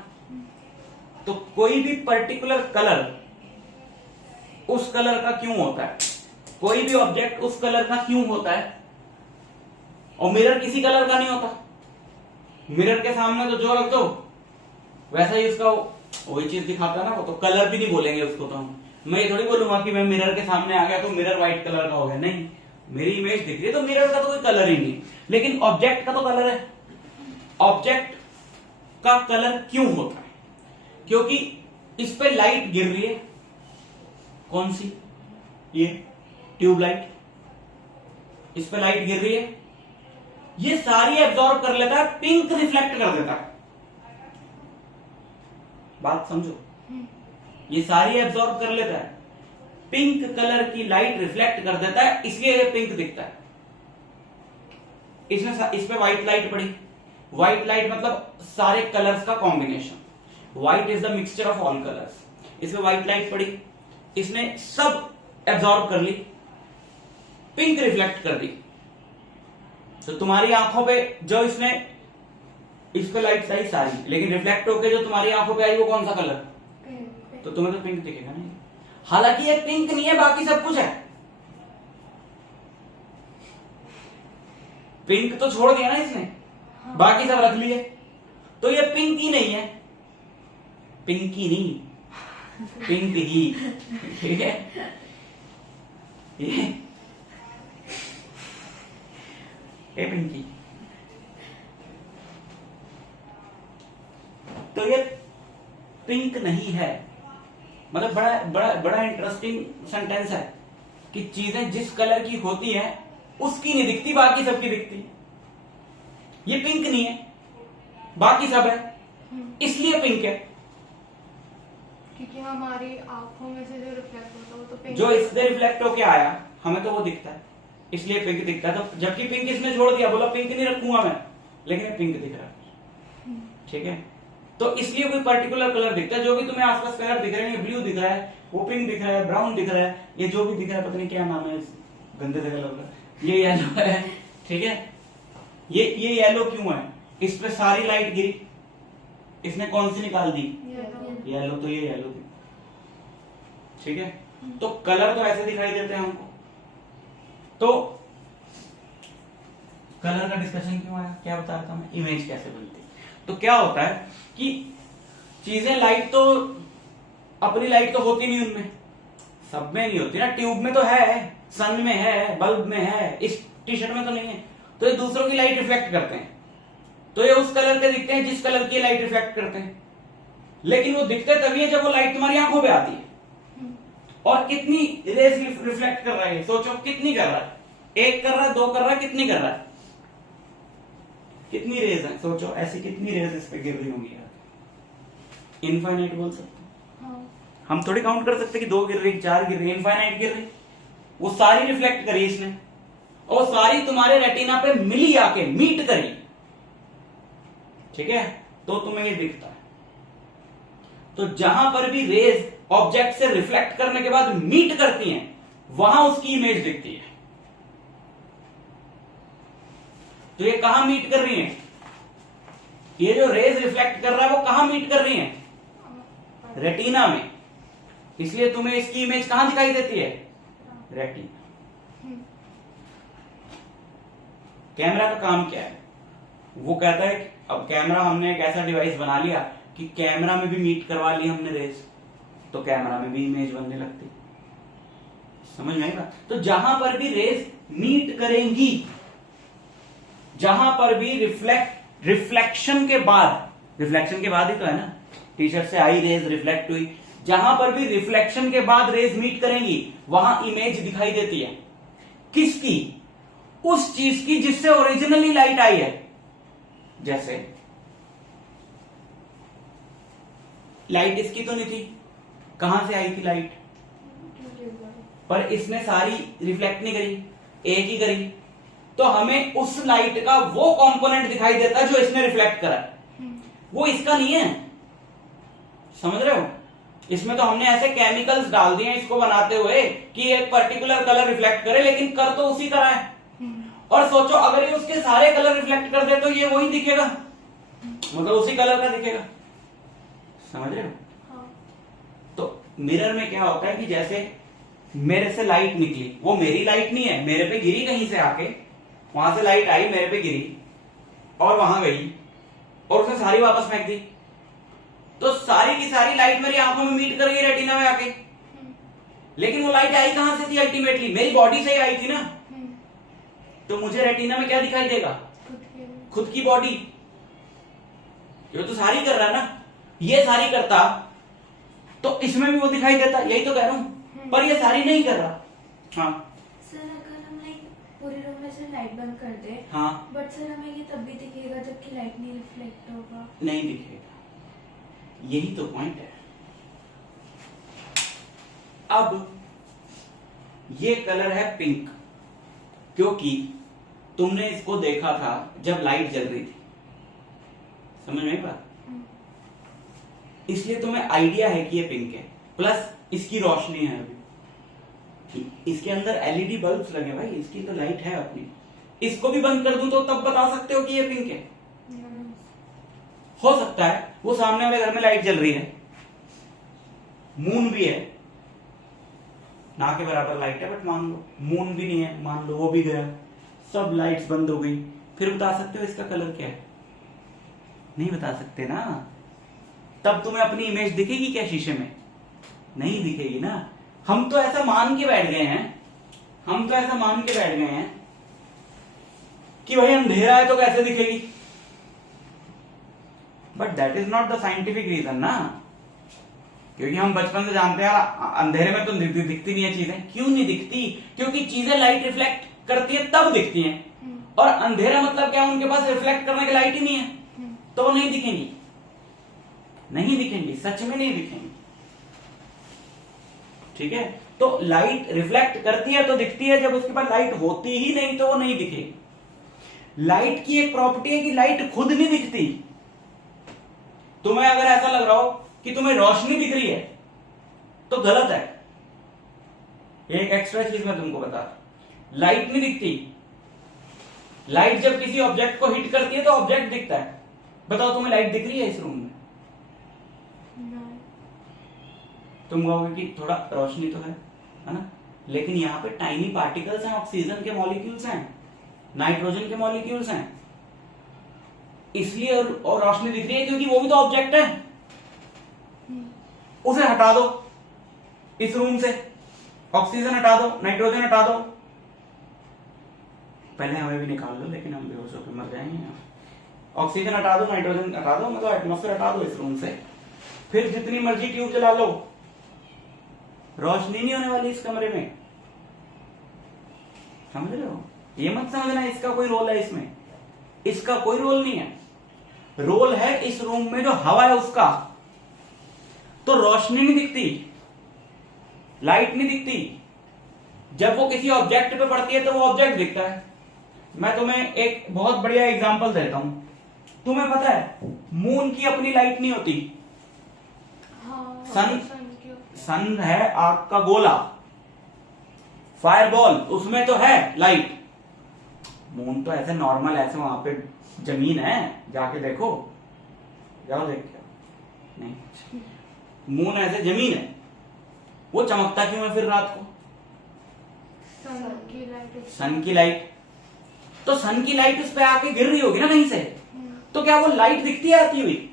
तो कोई भी पर्टिकुलर कलर उस कलर का क्यों होता है? कोई भी ऑब्जेक्ट उस कलर का क्यों होता है? और मिरर किसी कलर का नहीं होता। मिरर के सामने तो जो रख दो वैसा ही उसका वही चीज दिखाता है ना, वो तो कलर भी नहीं बोलेंगे उसको। तो मैं ये थोड़ी बोलूंगा कि मैं मिरर के सामने आ गया तो मिरर व्हाइट कलर का हो गया, नहीं, मेरी इमेज दिख रही है तो मिरर का तो कोई कलर ही नहीं। लेकिन ऑब्जेक्ट का तो कलर है। ऑब्जेक्ट का कलर क्यों होता है? क्योंकि इस पे लाइट गिर रही है। कौन सी? ये ट्यूबलाइट, इस पे लाइट गिर रही है, ये सारी एब्जॉर्ब कर लेता है, पिंक रिफ्लेक्ट कर देता है। बात समझो, ये सारी एब्जॉर्ब कर लेता है, पिंक कलर की लाइट रिफ्लेक्ट कर देता है, इसलिए ये पिंक दिखता है। इसमें इस पे व्हाइट लाइट पड़ी, व्हाइट लाइट मतलब सारे कलर्स का combination, white is the mixture of all colours. इसमें व्हाइट लाइट पड़ी, इसने सब एब्जॉर्ब कर ली, पिंक रिफ्लेक्ट कर दी। तो तुम्हारी आंखों पे जो इसने इस पे लाइट आई सारी, लेकिन रिफ्लेक्ट होकर जो तुम्हारी आंखों पे आई वो कौन सा कलर? तो तुम्हें तो पिंक दिखेगा नहीं। हालांकि ये पिंक नहीं है, बाकी सब कुछ है। पिंक तो छोड़ दिया ना इसने, बाकी सब रख लिए, तो ये पिंक ही नहीं है। पिंकी नहीं, पिंक ही, ठीक है? ये पिंकी। तो ये पिंक नहीं है। मतलब बड़ा बड़ा बड़ा इंटरेस्टिंग सेंटेंस है कि चीजें जिस कलर की होती हैं उसकी नहीं दिखती, बाकी सबकी दिखती है। ये पिंक नहीं है, बाकी सब है, इसलिए पिंक है। क्योंकि हमारी आंखों में से जो रिफ्लेक्ट होता है वो तो पिंक, जो इससे रिफ्लेक्ट होके आया हमें तो वो दिखता है, इसलिए पिंक दिखता है। तो जबकि पिंक इसने छोड़ दिया, बोला पिंक नहीं रखूंगा मैं, लेकिन पिंक दिख रहा है, ठीक है? तो इसलिए कोई पर्टिकुलर कलर दिखता है। जो भी तुम्हें आसपास कलर दिख रहे हैं, ब्लू दिख रहा है, वो पिंक दिख रहा है, ब्राउन दिख रहा है, ये जो भी दिख रहा है, पता नहीं क्या नाम है इस गंदे से कलर का, ये येलो है, ठीक है? ये येलो क्यों है? इस पे सारी लाइट गिरी, इसने कौन सी निकाल दी? येलो। तो ये येलो थी, ठीक है? तो कलर तो ऐसे दिखाई देते हैं हमको। तो कलर का डिस्कशन क्यों आया, क्या बता रहा था मैं? इमेज कैसे बनती। तो क्या होता है कि चीजें, लाइट तो अपनी लाइट तो होती नहीं उनमें, सब में नहीं होती ना। ट्यूब में तो है, सन में है, बल्ब में है, इस टी शर्ट में तो नहीं है। तो ये दूसरों की लाइट रिफ्लेक्ट करते हैं, तो ये उस कलर के दिखते हैं जिस कलर की लाइट रिफ्लेक्ट करते हैं। लेकिन वो दिखते तभी है जब वो लाइट तुम्हारी आंखों पे आती है। और कितनी रेज रिफ्लेक्ट कर रहा है, सोचो कितनी कर रहा है? एक कर रहा है, दो कर रहा है, कितनी कर रहा है? कितनी रेज है? सोचो ऐसी कितनी रेज इस पे गिर रही होंगी यार। इनफाइनाइट बोल सकते हैं हम, थोड़ी काउंट कर सकते कि 2 गिर रही, 4 गिर रही, इनफाइनाइट गिर रही। वो सारी रिफ्लेक्ट करी इसने, और सारी तुम्हारे रेटिना पे मिली, आके मीट करी, ठीक है, तो तुम्हें ये दिखता है। तो जहां पर भी रेज ऑब्जेक्ट से रिफ्लेक्ट करने के बाद मीट करती हैं, वहां उसकी इमेज दिखती है। तो ये कहां मीट कर रही है? ये जो रेज रिफ्लेक्ट कर रहा है वो कहां मीट कर रही है? रेटिना में। इसलिए तुम्हें इसकी इमेज कहां दिखाई देती है? रेटिना। कैमरा का काम क्या है? वो कहता है कि अब कैमरा हमने एक ऐसा डिवाइस बना लिया कि कैमरा में भी मीट करवा ली हमने रेज, तो कैमरा में भी इमेज बनने लगती। समझ में आएगा? तो जहां पर भी रेज मीट करेंगी, जहां पर भी रिफ्लेक्शन के बाद ही तो है ना, टी शर्ट से आई रेज रिफ्लेक्ट हुई, जहां पर भी रिफ्लेक्शन के बाद रेज मीट करेंगी वहां इमेज दिखाई देती है। किसकी? उस चीज की जिससे ओरिजिनली लाइट आई है। जैसे लाइट इसकी तो नहीं थी, कहां से आई थी लाइट? पर इसने सारी रिफ्लेक्ट नहीं करी, एक ही करी, तो हमें उस लाइट का वो कंपोनेंट दिखाई देता है जो इसने रिफ्लेक्ट करा है, वो इसका नहीं है। समझ रहे हो? इसमें तो हमने ऐसे केमिकल्स डाल दिए इसको बनाते हुए कि एक पर्टिकुलर कलर रिफ्लेक्ट करे, लेकिन कर तो उसी का है। और सोचो अगर ये उसके सारे कलर रिफ्लेक्ट कर दे तो ये वही दिखेगा, मतलब उसी कलर का दिखेगा। समझ रहे हो? हाँ। तो मिरर में क्या होता है कि जैसे मेरे से लाइट निकली, वो मेरी लाइट नहीं है, मेरे पे गिरी कहीं से आके, वहां से लाइट आई मेरे पे गिरी और वहां गई और उसने सारी वापस फेंक दी, तो सारी की सारी लाइट मेरी आंखों में मीट कर गई रेटिना में आके। लेकिन वो लाइट आई कहां से थी? अल्टीमेटली मेरी बॉडी से ही आई थी ना। तो मुझे रेटिना में क्या दिखाई देगा? खुद की बॉडी। ये तो सारी कर रहा है ना, ये सारी करता तो इसमें भी वो दिखाई देता, यही तो कह रहा हूं। पर ये सारी नहीं कर रहा। हाँ सर, अगर हम लाइक पूरे रूम में से लाइट बंद कर दे, हाँ, बट सर हमें ये तब भी दिखेगा जबकि लाइट नहीं रिफ्लेक्ट होगा। नहीं दिखेगा, यही तो पॉइंट है। अब ये कलर है पिंक, क्योंकि तुमने इसको देखा था जब लाइट जल रही थी। समझ में आई बात? इसलिए तुम्हें आइडिया है कि ये पिंक है, प्लस इसकी रोशनी है अभी, इसके अंदर एलईडी बल्ब्स लगे भाई, इसकी तो लाइट है अपनी। इसको भी बंद कर दूं तो तब बता सकते हो कि ये पिंक है? हो सकता है वो सामने वाले घर में लाइट जल रही है, मून भी है, ना के बराबर लाइट है, बट मान लो मून भी नहीं है, मान लो वो भी गया, सब लाइट्स बंद हो गई, फिर बता सकते हो इसका कलर क्या है? नहीं बता सकते ना। तब तुम्हें अपनी इमेज दिखेगी क्या शीशे में? नहीं दिखेगी ना। हम तो ऐसा मान के बैठ गए हैं, कि भाई अंधेरा है तो कैसे दिखेगी, but that is not the scientific reason ना। क्योंकि हम बचपन से जानते हैं अंधेरे में तो दिखती नहीं है चीजें। क्यों नहीं दिखती? क्योंकि चीजें लाइट रिफ्लेक्ट करती है तब दिखती हैं, और अंधेरा मतलब क्या? उनके पास रिफ्लेक्ट करने की लाइट ही नहीं है, तो वो नहीं दिखेंगी, सच में नहीं दिखेंगी। ठीक है? तो लाइट रिफ्लेक्ट करती है तो दिखती है, जब उसके पास लाइट होती ही नहीं तो वो नहीं दिखेगी। लाइट की एक प्रॉपर्टी है कि लाइट खुद नहीं दिखती। तुम्हें अगर ऐसा लग रहा हो कि तुम्हें रोशनी दिख रही है तो गलत है। एक एक्स्ट्रा चीज मैं तुमको बता, लाइट नहीं दिखती। लाइट जब किसी ऑब्जेक्ट को हिट करती है तो ऑब्जेक्ट दिखता है। बताओ तुम्हें लाइट दिख रही है इस रूम में? तुम कहोगे कि थोड़ा रोशनी तो है ना, लेकिन यहाँ पे टाइनी पार्टिकल्स हैं, ऑक्सीजन के मॉलिक्यूल्स हैं, नाइट्रोजन के मॉलिक्यूल्स हैं, इसलिए और रोशनी दिख रही है, क्योंकि वो भी तो ऑब्जेक्ट है। उसे हटा दो इस रूम से, ऑक्सीजन हटा दो, नाइट्रोजन हटा दो, पहले हमें भी निकाल लो, लेकिन हम बेहोश होकर मर जाएंगे। ऑक्सीजन हटा दो, नाइट्रोजन हटा दो, मतलब एटमॉस्फेयर हटा दो इस रूम से, फिर जितनी मर्जी ट्यूब जला लो, रोशनी नहीं होने वाली इस कमरे में। समझ रहे हो? ये मत समझना इसका कोई रोल है इसमें, इसका कोई रोल नहीं है। रोल है इस रूम में जो हवा है उसका। तो रोशनी नहीं दिखती, लाइट नहीं दिखती, जब वो किसी ऑब्जेक्ट पे पड़ती है तो वो ऑब्जेक्ट दिखता है। मैं तुम्हें एक बहुत बढ़िया एग्जांपल देता हूं। तुम्हें पता है मून की अपनी लाइट नहीं होती। हाँ, सन की सन है आग का गोला, फायरबॉल, उसमें तो है लाइट। मून तो ऐसे नॉर्मल, ऐसे वहां पे जमीन है, जाके देखो, जाओ देख के आओ। नहीं, मून ऐसे जमीन है, वो चमकता क्यों है फिर रात को? सन की लाइट। सन की लाइट, तो सन की लाइट उस पे आके गिर रही होगी ना कहीं से, तो क्या वो लाइट दिखती है आती हुई?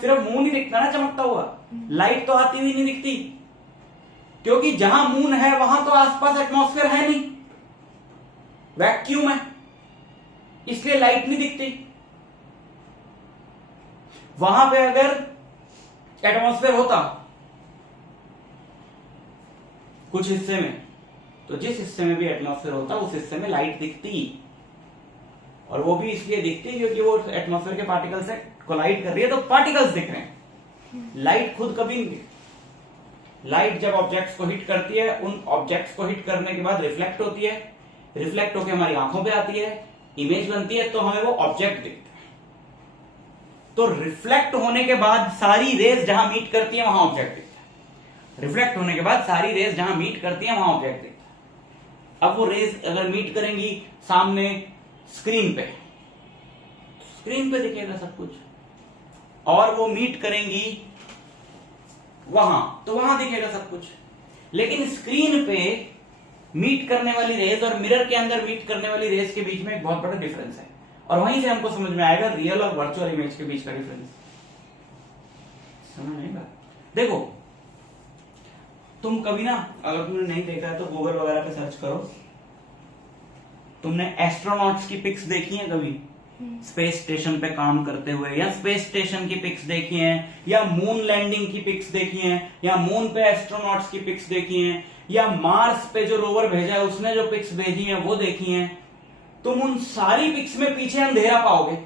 सिर्फ मून ही दिखता ना चमकता हुआ, लाइट तो आती हुई नहीं दिखती, क्योंकि जहां मून है वहां तो आसपास एटमॉस्फेयर है नहीं, वैक्यूम है, इसलिए लाइट नहीं दिखती। वहां पे अगर एटमॉस्फेयर होता कुछ हिस्से में, तो जिस हिस्से में भी एटमॉस्फेयर होता उस हिस्से में लाइट दिखती, और वो भी इसलिए दिखती क्योंकि वो एटमॉस्फेयर के पार्टिकल से कोलाइड कर रही है, तो पार्टिकल्स दिख रहे हैं। लाइट खुद कभी नहीं दिखती। लाइट जब ऑब्जेक्ट्स को हिट करती है, उन ऑब्जेक्ट्स को हिट करने के बाद रिफ्लेक्ट होती है, रिफ्लेक्ट होकर हमारी आंखों पे आती है, इमेज बनती है, तो हमें वो ऑब्जेक्ट दिखता है। तो रिफ्लेक्ट होने के बाद सारी रेज जहां मीट करती है वहां ऑब्जेक्ट दिखता है। रिफ्लेक्ट होने के बाद सारी रेज जहां मीट करती है वहां ऑब्जेक्ट दिखता है। अब वो रेज अगर मीट करेंगी सामने स्क्रीन पे, स्क्रीन पे दिखेगा सब कुछ, और वो मीट करेंगी वहां, तो वहां दिखेगा सब कुछ। लेकिन स्क्रीन पे मीट करने वाली रेज और मिरर के अंदर मीट करने वाली रेज के बीच में एक बहुत बड़ा डिफरेंस है, और वहीं से हमको समझ में आएगा रियल और वर्चुअल इमेज के बीच का डिफरेंस। समझ आएगा? देखो, तुम कभी ना, अगर तुमने नहीं देखा है तो गूगल वगैरह पे सर्च करो, तुमने एस्ट्रोनॉट्स की पिक्स देखी हैं कभी स्पेस स्टेशन पे काम करते हुए, या स्पेस स्टेशन की पिक्स देखी हैं, या मून लैंडिंग की पिक्स देखी हैं, या मून पे एस्ट्रोनॉट्स की पिक्स देखी हैं, या मार्स पे जो रोवर भेजा है उसने जो पिक्स भेजी हैं वो देखी हैं, तुम उन सारी पिक्स में पीछे अंधेरा पाओगे।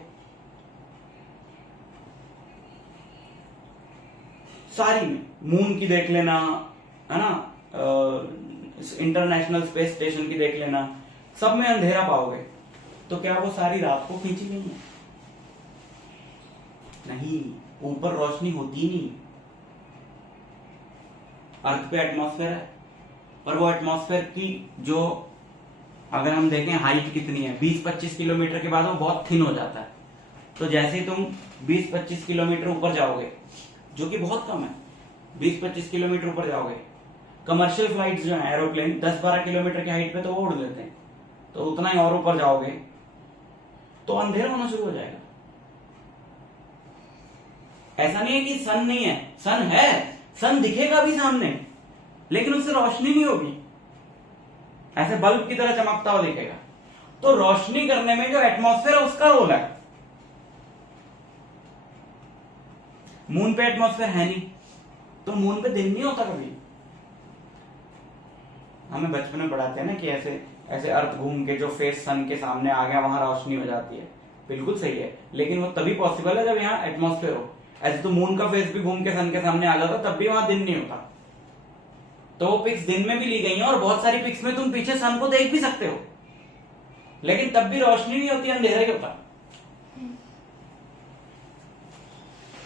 सारी में, मून की देख लेना, है ना, इंटरनेशनल स्पेस स्टेशन की देख लेना, सब में अंधेरा पाओगे। तो क्या वो सारी रात को खींची गई है? नहीं, ऊपर रोशनी होती नहीं। अर्थ पे एटमॉस्फेयर है, और वो एटमॉस्फेयर की जो, अगर हम देखें हाइट कितनी है, 20-25 किलोमीटर के बाद वो बहुत थिन हो जाता है। तो जैसे ही तुम 20-25 किलोमीटर ऊपर जाओगे, जो कि बहुत कम है, 20-25 किलोमीटर ऊपर जाओगे, कमर्शियल फ्लाइट्स जो है एरोप्लेन 10-12 किलोमीटर की हाइट पे तो वो उड़ लेते हैं, तो उतना ही और ऊपर जाओगे तो अंधेरा होना शुरू हो जाएगा। ऐसा नहीं है कि सन नहीं है, सन है, सन दिखेगा भी सामने, लेकिन उससे रोशनी नहीं होगी, ऐसे बल्ब की तरह चमकता हुआ दिखेगा। तो रोशनी करने में जो एटमॉस्फेयर है उसका रोल है। मून पे एटमॉस्फेयर है नहीं, तो मून पे दिन नहीं होता कभी। हमें बचपन में पढ़ाते हैं ना कि ऐसे ऐसे अर्थ घूम के जो फेस सन के सामने आ गया वहां रोशनी हो जाती है। बिल्कुल सही है, लेकिन वो तभी पॉसिबल है जब यहाँ एटमॉस्फेयर हो। ऐसे तो मून का फेस भी घूम के सन के सामने आ जाता, तब भी वहां दिन नहीं होता। तो वो पिक्स दिन में भी ली गई हैं, और बहुत सारी पिक्स में तुम पीछे सन को देख भी सकते हो, लेकिन तब भी रोशनी नहीं होती, अंधेरा ही होता।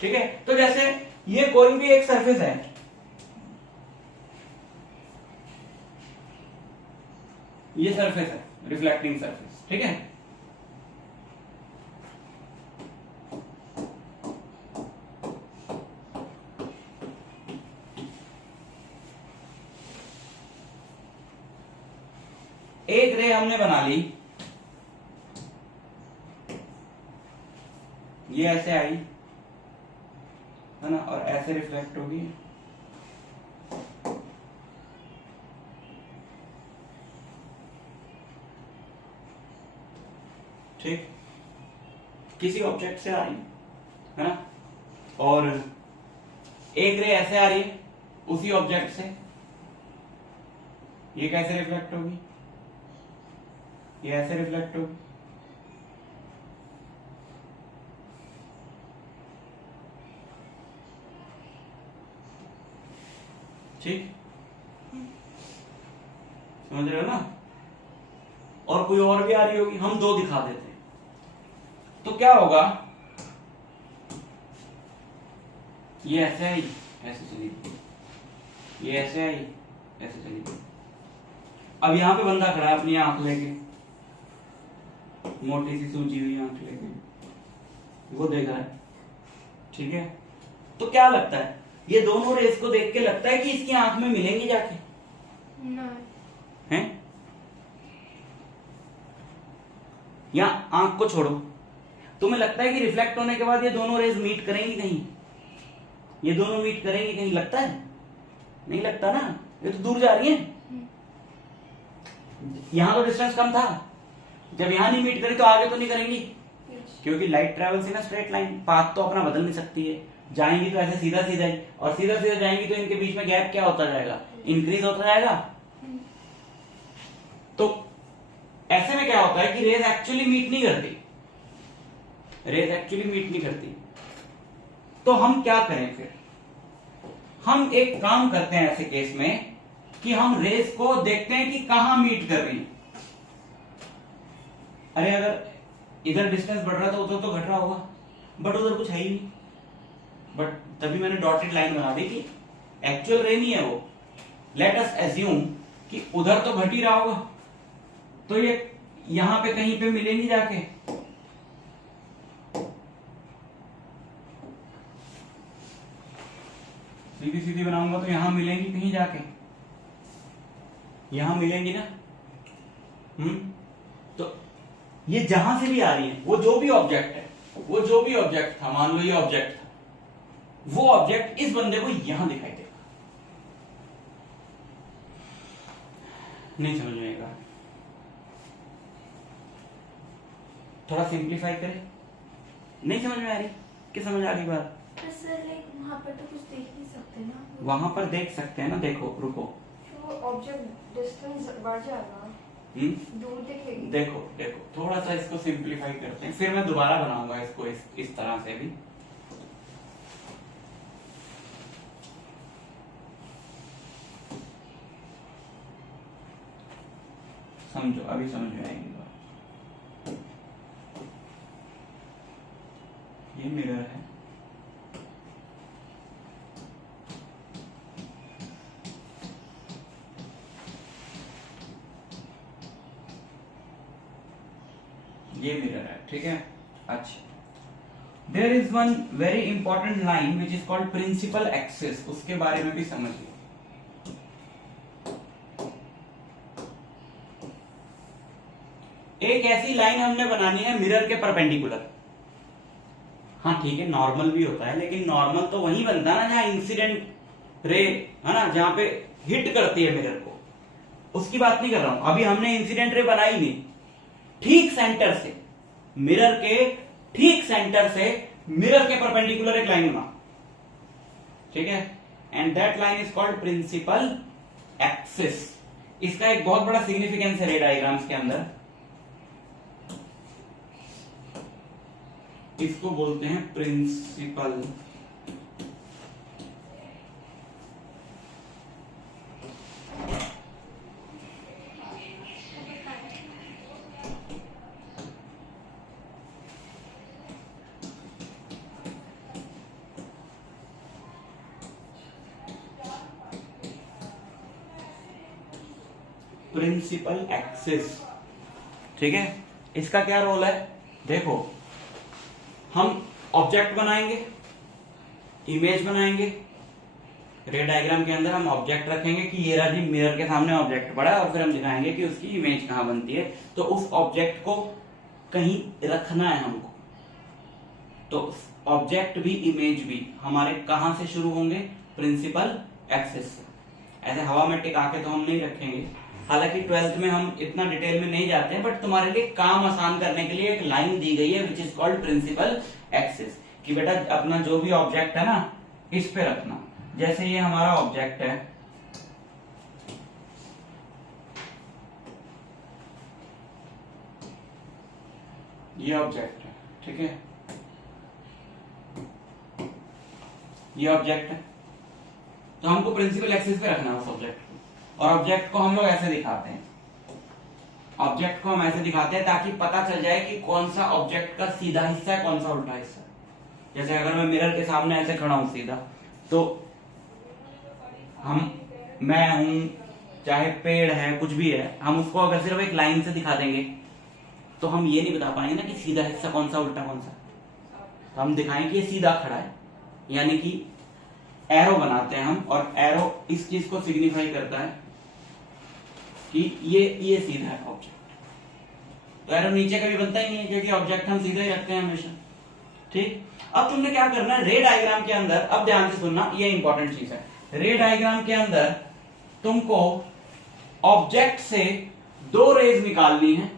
ठीक है, तो जैसे ये कोई भी एक सरफेस है, ये सरफेस है, रिफ्लेक्टिंग सरफेस, ठीक है। एक रे हमने बना ली, ये ऐसे आई, है ना, और ऐसे रिफ्लेक्ट होगी, ठीक, किसी ऑब्जेक्ट से आ रही है ना, और एक रे ऐसे आ रही है उसी ऑब्जेक्ट से, ये कैसे रिफ्लेक्ट होगी? ये ऐसे रिफ्लेक्ट होगी, ठीक, समझ रहे हो ना। और कोई और भी आ रही होगी, हम दो दिखा देते हैं, तो क्या होगा, ये ऐसे आई ऐसे चली गई, ये ऐसे आई ऐसे चली गई। अब यहां पे बंदा खड़ा है अपनी आंख लेके, मोटी सी सूजी हुई आंख लेके, वो देख रहा है, ठीक है। तो क्या लगता है, ये दोनों रेस को देख के लगता है कि इसकी आंख में मिलेंगी जाके? हैं? या आंख को छोड़ो, तुम्हें लगता है कि रिफ्लेक्ट होने के बाद ये दोनों रेज मीट करेंगी कहीं? ये दोनों मीट करेंगी कहीं? लगता है? नहीं लगता ना, ये तो दूर जा रही है। यहां तो डिस्टेंस कम था, जब यहां नहीं मीट करी तो आगे तो नहीं करेंगी, क्योंकि light travels in a straight line, path तो अपना बदल नहीं सकती है। जाएंगी तो ऐसे सीधा सीधा ही, और सीधा सीधा जाएंगी तो इनके बीच में गैप क्या होता जाएगा, इंक्रीज होता जाएगा। तो ऐसे में क्या होता है कि रेज एक्चुअली मीट नहीं करती, रेज एक्चुअली मीट नहीं करती। तो हम क्या करें फिर? हम एक काम करते हैं ऐसे केस में कि हम रेज को देखते हैं कि कहां मीट कर रही है। अरे अगर इधर डिस्टेंस बढ़ रहा था उधर तो घट रहा होगा, बट उधर कुछ है ही नहीं, बट तभी मैंने डॉटेड लाइन बना दी कि एक्चुअल रे नहीं है वो। लेट अस एज्यूम कि उधर तो घट ही रहा होगा, तो ये यहां पे कहीं पे मिलेंगी जाके। सीधी सीधी बनाऊंगा तो यहां मिलेंगी कहीं जाके, यहां मिलेंगी ना। तो ये जहां से भी आ रही है, वो जो भी ऑब्जेक्ट है, वो जो भी ऑब्जेक्ट था, मान लो ये ऑब्जेक्ट था, वो ऑब्जेक्ट इस बंदे को यहां दिखाई देगा। नहीं समझ में आएगा, थोड़ा सिंप्लीफाई करें। नहीं समझ में आ रही कि समझ आ रही बात? सर लाइक वहां पर तो कुछ देख नहीं सकते ना। वहां पर देख सकते हैं ना, देखो रुको, तो ऑब्जेक्ट डिस्टेंस बढ़ जाएगा, दूर दिखेगी। देखो देखो थोड़ा सा इसको सिंप्लीफाई करते हैं, फिर मैं दोबारा बनाऊंगा इसको इस तरह से भी। समझो, अभी समझ में आएगी बात। ये मिरर है, ये मिरर है, ठीक है। अच्छा, there is one very important line which is called principal axis, उसके बारे में भी समझिए। एक ऐसी लाइन हमने बनानी है मिरर के परपेंडिकुलर। हाँ ठीक है, नॉर्मल भी होता है, लेकिन नॉर्मल तो वहीं बनता है ना जहां इंसिडेंट रे है ना, जहां पे हिट करती है मिरर को, उसकी बात नहीं कर रहा हूं। अभी हमने इंसिडेंट रे बनाई नहीं, ठीक सेंटर से, मिरर के ठीक सेंटर से मिरर के परपेंडिकुलर एक लाइन बना, ठीक है, and that line is called principal axis. इसका एक बहुत बड़ा सिग्निफिकेंस है रे डायग्राम्स के अंदर, इसको बोलते हैं प्रिंसिपल प्रिंसिपल एक्सिस, ठीक है। इसका क्या रोल है? देखो, हम ऑब्जेक्ट बनाएंगे, इमेज बनाएंगे, रे डायग्राम के अंदर हम ऑब्जेक्ट रखेंगे कि ये रहा जी मिरर के सामने ऑब्जेक्ट पड़ा है, और फिर हम दिखाएंगे कि उसकी इमेज कहां बनती है। तो उस ऑब्जेक्ट को कहीं रखना है हमको, तो ऑब्जेक्ट भी इमेज भी हमारे कहां से शुरू होंगे? प्रिंसिपल एक्सिस से। ऐसे हवा में टिका के तो हम नहीं रखेंगे, हालांकि 12th में हम इतना डिटेल में नहीं जाते हैं, बट तुम्हारे लिए काम आसान करने के लिए एक लाइन दी गई है which is called principal axis, कि बेटा अपना जो भी ऑब्जेक्ट है ना इस पे रखना। जैसे ये हमारा ऑब्जेक्ट है, ये ऑब्जेक्ट है, ठीक है, ये ऑब्जेक्ट है, तो हमको प्रिंसिपल एक्सिस पे रखना है उस ऑब्जेक्ट को। और ऑब्जेक्ट को हम लोग ऐसे दिखाते हैं, ऑब्जेक्ट को हम ऐसे दिखाते हैं ताकि पता चल जाए कि कौन सा ऑब्जेक्ट का सीधा हिस्सा है, कौन सा उल्टा हिस्सा है। जैसे अगर मैं मिरर के सामने ऐसे खड़ा हूं सीधा, तो मैं हूं, चाहे पेड़ है, कुछ भी है, हम उसको अगर सिर्फ एक लाइन से दिखा देंगे तो हम ये नहीं बता पाएंगे ना कि सीधा हिस्सा कौन सा, उल्टा कौन सा। तो हम दिखाएं कि ये सीधा खड़ा है, यानी कि एरो बनाते हैं हम, और एरो इस चीज को सिग्निफाई करता है कि ये सीधा है ऑब्जेक्ट। तो एरो नीचे कभी बनता ही नहीं है क्योंकि ऑब्जेक्ट हम सीधा ही रखते हैं हमेशा। ठीक, अब तुमने क्या करना है, रे डायग्राम के अंदर, अब ध्यान से सुनना, ये इंपॉर्टेंट चीज है। रे डायग्राम के अंदर तुमको ऑब्जेक्ट से दो रेज निकालनी है।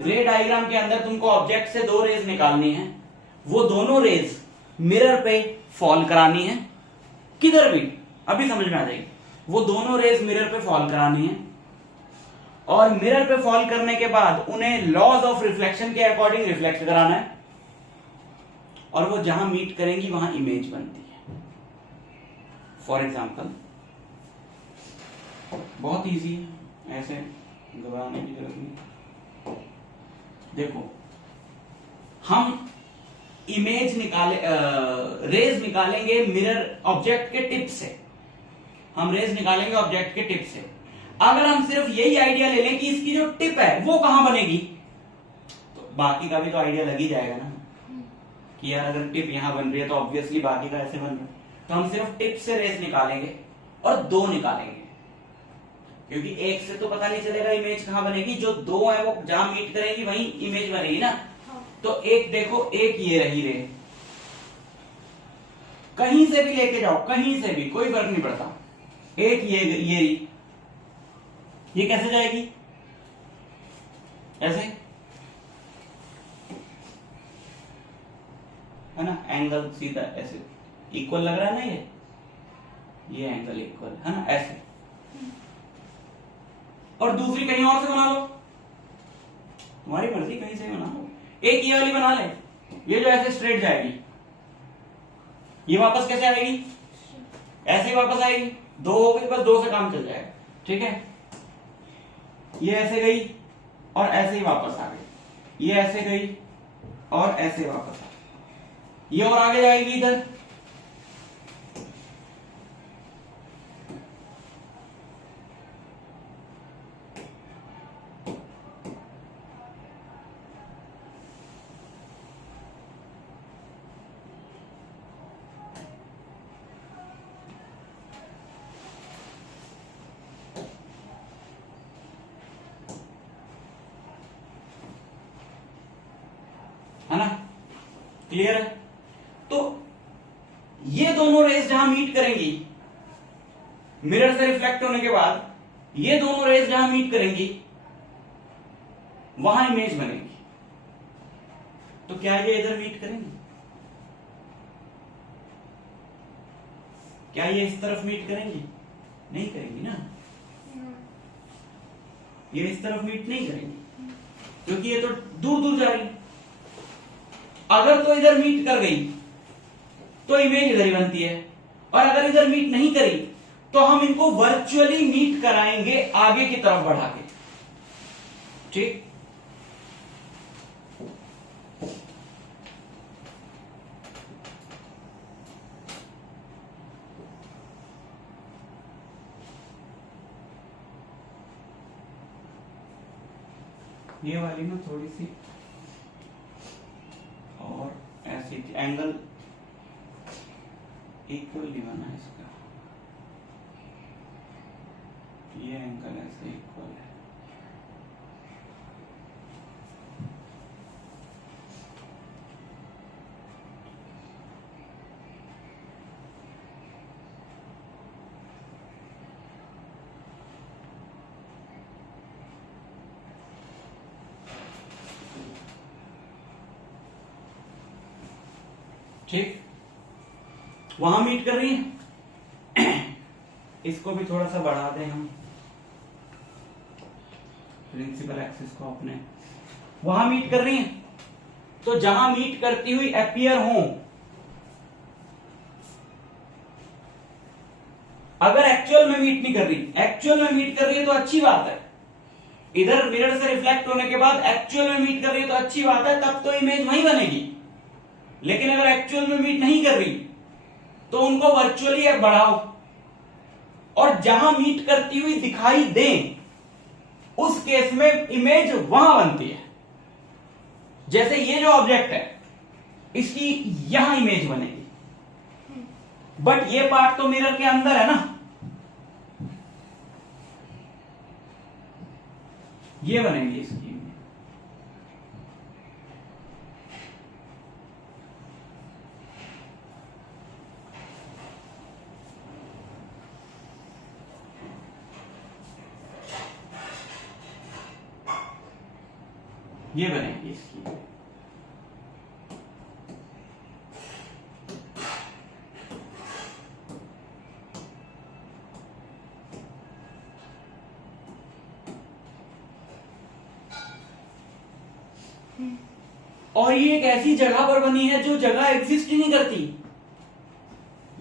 रे डायग्राम के अंदर तुमको ऑब्जेक्ट से दो रेज निकालनी है। वो दोनों रेज मिरर पे फॉल करानी है, किधर भी, अभी समझ में आ जाएगी। वो दोनों रेज मिरर पे फॉल करानी है, और मिरर पे फॉल करने के बाद उन्हें लॉज ऑफ रिफ्लेक्शन के अकॉर्डिंग रिफ्लेक्ट कराना है, और वो जहां मीट करेंगी वहां इमेज बनती है। फॉर एग्जाम्पल, बहुत इजी है, ऐसे घबराने की जरूरत नहीं। देखो, हम इमेज रेज निकालेंगे मिरर ऑब्जेक्ट के टिप से, हम रेज निकालेंगे ऑब्जेक्ट के टिप से। अगर हम सिर्फ यही आइडिया ले लें कि इसकी जो टिप है वो कहां बनेगी, तो बाकी का भी तो आइडिया लग ही जाएगा ना कि यार अगर टिप यहां बन रही है तो ऑब्वियसली बाकी का ऐसे बन रहा है। तो हम सिर्फ टिप से रेज निकालेंगे और दो निकालेंगे, क्योंकि एक से तो पता नहीं चलेगा इमेज कहां बनेगी, जो दो है वो जहां मीट करेंगी वहीं इमेज बनेगी ना। तो एक देखो, एक ये रही रे, कहीं से भी लेके जाओ, कहीं से भी, कोई फर्क नहीं पड़ता। एक ये रही, ये कैसे जाएगी, ऐसे है ना, एंगल सीधा ऐसे इक्वल लग रहा है ना, ये एंगल इक्वल है ना, ऐसे। और दूसरी कहीं और से बना लो, तुम्हारी मर्जी, कहीं से बना लो। एक ये वाली बना ले, ये जो ऐसे स्ट्रेट जाएगी, ये वापस कैसे आएगी, ऐसे ही वापस आएगी। दो हो गई, बस दो से काम चल जाएगा। ठीक है, ये ऐसे गई और ऐसे ही वापस आ गई, ये ऐसे गई और ऐसे वापस आ गई, ये और आगे जाएगी इधर। है ना, क्लियर है। तो ये दोनों रेज जहां मीट करेंगी मिरर से रिफ्लेक्ट होने के बाद, ये दोनों रेज जहां मीट करेंगी वहां इमेज बनेगी। तो क्या ये इधर मीट करेंगी, क्या ये इस तरफ मीट करेंगी, नहीं करेंगी ना, ये इस तरफ मीट नहीं करेंगी क्योंकि ये तो दूर दूर जा रही है। अगर तो इधर मीट कर गई तो इमेज इधर ही बनती है, और अगर इधर मीट नहीं करी तो हम इनको वर्चुअली मीट कराएंगे आगे की तरफ बढ़ा के। ठीक, ये वाली ना थोड़ी सी और ऐसी एंगल इक्वली बना है इसका, ये एंगल ऐसे इक्वल है। ठीक, वहां मीट कर रही है। इसको भी थोड़ा सा बढ़ा दें हम, प्रिंसिपल एक्सिस को अपने, वहां मीट कर रही है। तो जहां मीट करती हुई अपीयर हो, अगर एक्चुअल में मीट नहीं कर रही, एक्चुअल में मीट कर रही है तो अच्छी बात है, इधर मिरर से रिफ्लेक्ट होने के बाद एक्चुअल में मीट कर रही है तो अच्छी बात है, तब तो इमेज वहीं बनेगी। लेकिन अगर एक्चुअल में मीट नहीं कर रही तो उनको वर्चुअली बढ़ाओ, और जहां मीट करती हुई दिखाई दे उस केस में इमेज वहां बनती है। जैसे ये जो ऑब्जेक्ट है इसकी यहां इमेज बनेगी, बट ये पार्ट तो मिरर के अंदर है ना, ये बनेगी इसकी इमेज। ये बनेगी इसकी। और ये एक ऐसी जगह पर बनी है जो जगह एग्जिस्ट ही नहीं करती।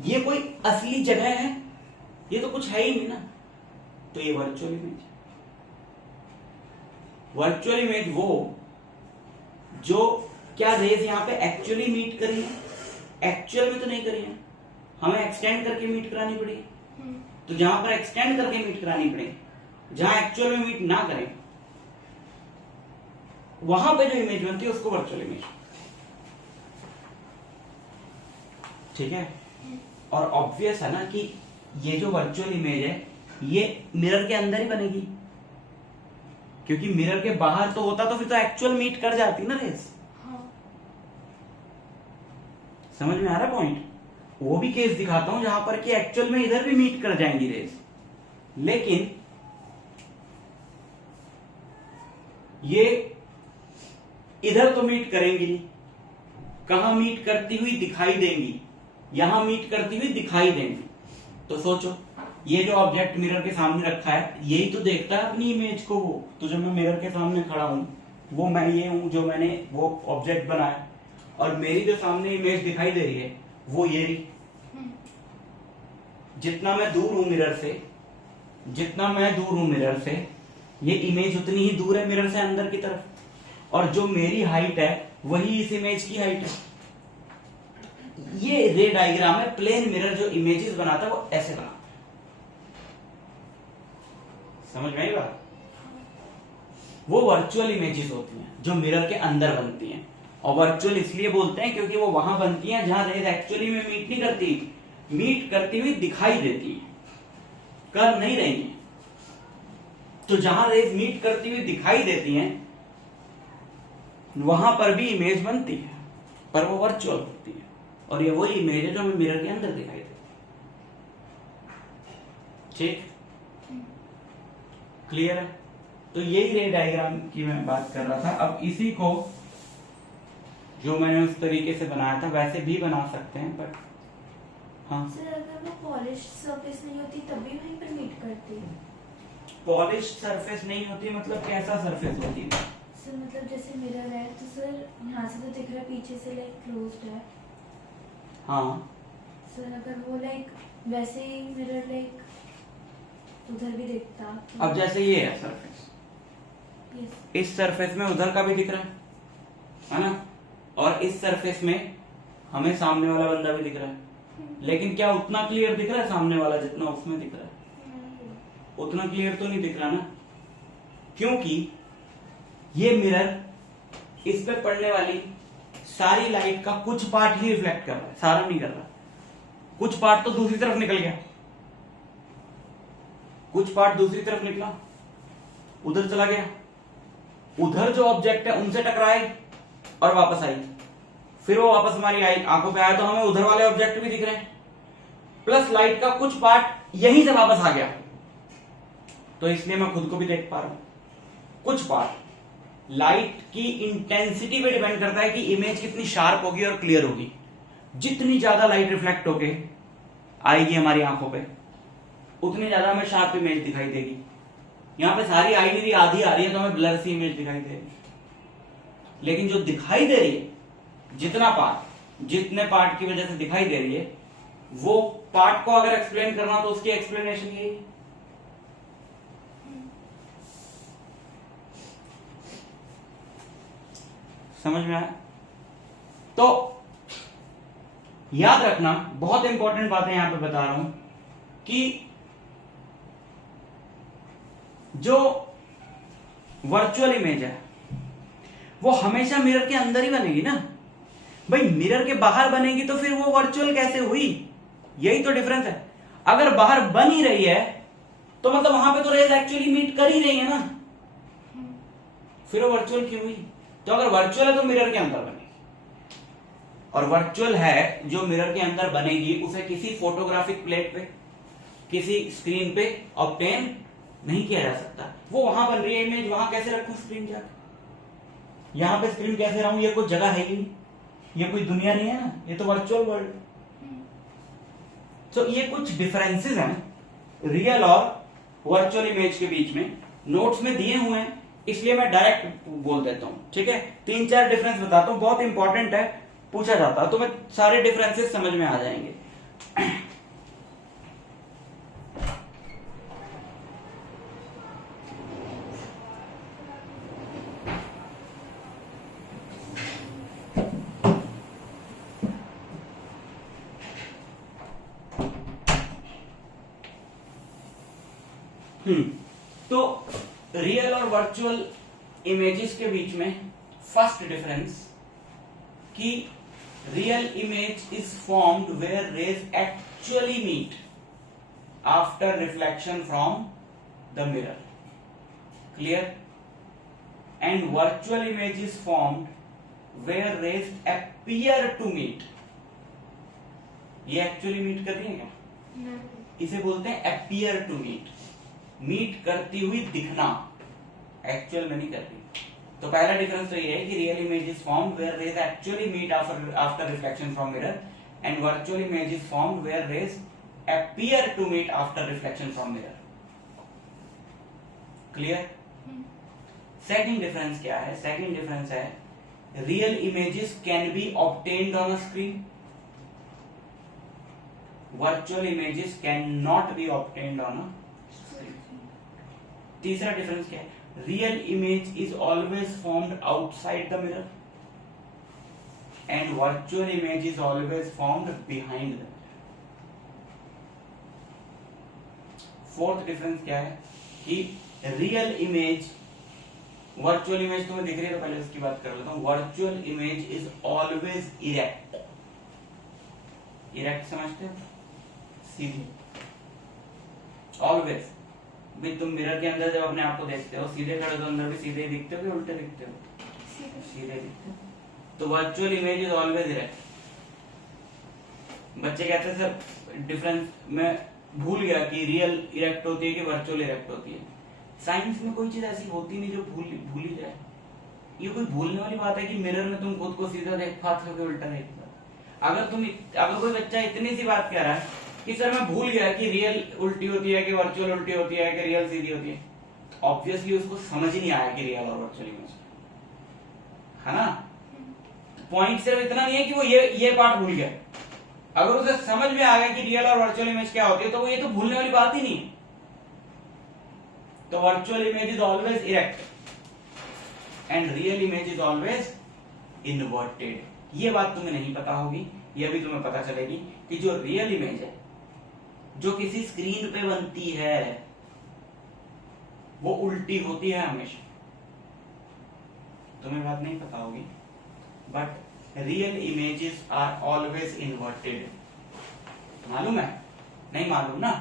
ये कोई असली जगह है? ये तो कुछ है ही नहीं ना। तो ये वर्चुअल इमेज, वर्चुअल इमेज वो जो क्या रेज यहां पे एक्चुअली मीट करी है, एक्चुअल में तो नहीं करी है, हमें एक्सटेंड करके मीट करानी पड़ी। तो जहां पर एक्सटेंड करके मीट करानी पड़े, जहां एक्चुअल में मीट ना करें, वहां पे जो इमेज बनती है उसको वर्चुअल इमेज। ठीक है। और ऑब्वियस है ना कि ये जो वर्चुअल इमेज है ये मिरर के अंदर ही बनेगी, क्योंकि मिरर के बाहर तो होता तो फिर तो एक्चुअल मीट कर जाती ना रेस। हाँ। समझ में आ रहा पॉइंट? वो भी केस दिखाता हूं जहां पर कि एक्चुअल में इधर भी मीट कर जाएंगी रेस, लेकिन ये इधर तो मीट करेंगी नहीं। कहां मीट करती हुई दिखाई देंगी? यहां मीट करती हुई दिखाई देंगी। तो सोचो, ये जो ऑब्जेक्ट मिरर के सामने रखा है यही तो देखता है अपनी इमेज को। वो तो जब मैं मिरर के सामने खड़ा हूं, वो मैं ये हूं जो मैंने वो ऑब्जेक्ट बनाया, और मेरी जो सामने इमेज दिखाई दे रही है वो ये रही। जितना मैं दूर हूं मिरर से, जितना मैं दूर हूं मिरर से, ये इमेज उतनी ही दूर है मिरर से अंदर की तरफ, और जो मेरी हाइट है वही इस इमेज की हाइट है। ये रे डायग्राम है। प्लेन मिरर जो इमेजेस बनाता है वो ऐसे बनाता है। समझ में आई बात? वो वर्चुअल इमेजेस होती हैं जो मिरर के अंदर बनती हैं, और वर्चुअल इसलिए बोलते हैं क्योंकि वो वहां बनती हैं जहां रेज एक्चुअली में मीट नहीं करती, मीट करती हुई दिखाई देती है, कर नहीं रही है। तो जहां रेज मीट करती हुई दिखाई देती हैं वहां पर भी इमेज बनती है, पर वो वर्चुअल होती है, और ये वही इमेज है जो हमें मिरर के अंदर दिखाई देती है। ठीक, क्लियर है? तो यही रे डायग्राम की मैं बात कर रहा था। अब इसी को जो मैंने उस तरीके से बनाया था वैसे भी बना सकते हैं, बट हाँ सर अगर वो पॉलिश सरफेस नहीं होती तब भी वहीं पर मीट करती है? पॉलिश सरफेस नहीं होती मतलब कैसा सरफेस होती है? सर मतलब जैसे मिरर है तो सर यहाँ से तो दिख रहा है, पीछे से लाइक क्लोज्ड है। हाँ सर अगर वो लाइक वैसे ही मिरर लाइक उधर भी दिखता तो... अब जैसे ये है सरफेस, यस इस सरफेस में उधर का भी दिख रहा है ना, और इस सरफेस में हमें सामने वाला बंदा भी दिख रहा है, लेकिन क्या उतना क्लियर दिख रहा है सामने वाला जितना उसमें दिख रहा है? उतना क्लियर तो नहीं दिख रहा ना, क्योंकि ये मिरर इस पे पड़ने वाली सारी लाइट का कुछ पार्ट ही रिफ्लेक्ट कर रहा है, सारा नहीं कर रहा। कुछ पार्ट तो दूसरी तरफ निकल गया, कुछ पार्ट दूसरी तरफ निकला, उधर चला गया, उधर जो ऑब्जेक्ट है उनसे टकराई और वापस आई, फिर वो वापस हमारी आंखों पे आया तो हमें उधर वाले ऑब्जेक्ट भी दिख रहे हैं, प्लस लाइट का कुछ पार्ट यहीं से वापस आ गया, तो इसलिए मैं खुद को भी देख पा रहा हूं। कुछ पार्ट लाइट की इंटेंसिटी पे डिपेंड करता है कि इमेज कितनी शार्प होगी और क्लियर होगी। जितनी ज्यादा लाइट रिफ्लेक्ट होके आएगी हमारी आंखों पे उतनी ज्यादा हमें शार्प इमेज दिखाई देगी। यहां पे सारी आई नहीं रही, आधी आ रही है तो हमें ब्लर सी इमेज दिखाई दे रही है, लेकिन जो दिखाई दे रही है जितना पार्ट, जितने पार्ट की वजह से दिखाई दे रही है, वो पार्ट को अगर एक्सप्लेन करना तो उसकी एक्सप्लेनेशन यही है। समझ में आया? तो याद रखना, बहुत इंपॉर्टेंट बातें यहां पे बता रहा हूं कि जो वर्चुअल इमेज है वो हमेशा मिरर के अंदर ही बनेगी ना भाई। मिरर के बाहर बनेगी तो फिर वो वर्चुअल कैसे हुई? यही तो डिफरेंस है। अगर बाहर बन ही रही है तो मतलब वहां पे तो रेज एक्चुअली मीट कर ही रही है ना, फिर वो वर्चुअल क्यों हुई? तो अगर वर्चुअल है तो मिरर के अंदर बनेगी, और वर्चुअल है जो मिरर के अंदर बनेगी उसे किसी फोटोग्राफिक प्लेट पे, किसी स्क्रीन पे ऑब्टेन नहीं किया जा सकता। वो वहां बन रही है इमेज, वहां कैसे रखूं स्क्रीन जाकर? यहां पे स्क्रीन कैसे रहूं? ये कोई जगह है ही नहीं, ये कोई दुनिया नहीं है ना, ये तो वर्चुअल वर्ल्ड। तो ये कुछ डिफरेंसेस हैं रियल और वर्चुअल इमेज के बीच में, नोट्स में दिए हुए हैं, इसलिए मैं डायरेक्ट बोल देता हूं, ठीक है? 3-4 डिफरेंस बताता हूं, बहुत इंपॉर्टेंट है, पूछा जाता है, तो मैं सारे डिफरेंसेस समझ में आ जाएंगे। तो रियल और वर्चुअल इमेजेस के बीच में फर्स्ट डिफरेंस कि real image is formed where rays actually meet after reflection from the mirror, clear? And virtual image is formed where rays appear to meet. ये एक्चुअली मीट कर रही है क्या? इसे बोलते हैं अपीयर टू मीट, मीट करती हुई दिखना, एक्चुअल में नहीं कर रही। तो पहला डिफरेंस तो ये है कि real image is formed where rays actually meet after reflection from mirror, and virtual image is formed where rays appear to meet after reflection from mirror, clear? Second difference क्या है? सेकंड डिफरेंस है real images can be obtained on a screen, virtual images can not be obtained on a. तीसरा डिफरेंस क्या है? Real image is always formed outside the mirror and virtual image is always formed behind the mirror. Fourth difference क्या है कि रियल इमेज, वर्चुअल इमेज तुम्हें दिख रही है तो पहले इसकी बात कर लेता हूं। Virtual image is always erect, erect समझते हो? सीधी, ऑलवेज। भी तुम मिरर के अंदर जब अपने आप को देखते हो सीधे खड़े तो अंदर भी सीधे ही दिखते हो कि उल्टे दिखते हो? सीधे दिखते हो। तो virtual image is always erect. बच्चे कहते हैं सर डिफरेंस मैं भूल गया कि रियल इरेक्ट होती है कि वर्चुअल इरेक्ट होती है। साइंस में कोई चीज ऐसी होती नहीं जो भूली जाए। ये कोई भूलने वाली बात है कि मिरर में तुम खुद को सीधा देख पाते हो कि उल्टा देख पाते? अगर कोई बच्चा इतनी सी बात कह रहा है कि सर मैं भूल गया कि रियल उल्टी होती है कि वर्चुअल उल्टी होती है कि रियल सीधी होती है, ऑब्वियसली उसको समझ ही नहीं आया कि रियल और वर्चुअल इमेज है ना। पॉइंट सिर्फ इतना नहीं है कि वो ये पार्ट भूल गया। अगर उसे समझ में आ गया कि रियल और वर्चुअल इमेज क्या होती है तो वो ये तो भूलने वाली बात ही नहीं है। तो virtual image is always erect and real image is always inverted. ये बात तुम्हें नहीं पता होगी, ये भी तुम्हें पता चलेगी कि जो रियल इमेज है जो किसी स्क्रीन पे बनती है वो उल्टी होती है हमेशा। तुम्हें बात नहीं पता होगी, but real images are always inverted. मालूम है? नहीं मालूम ना।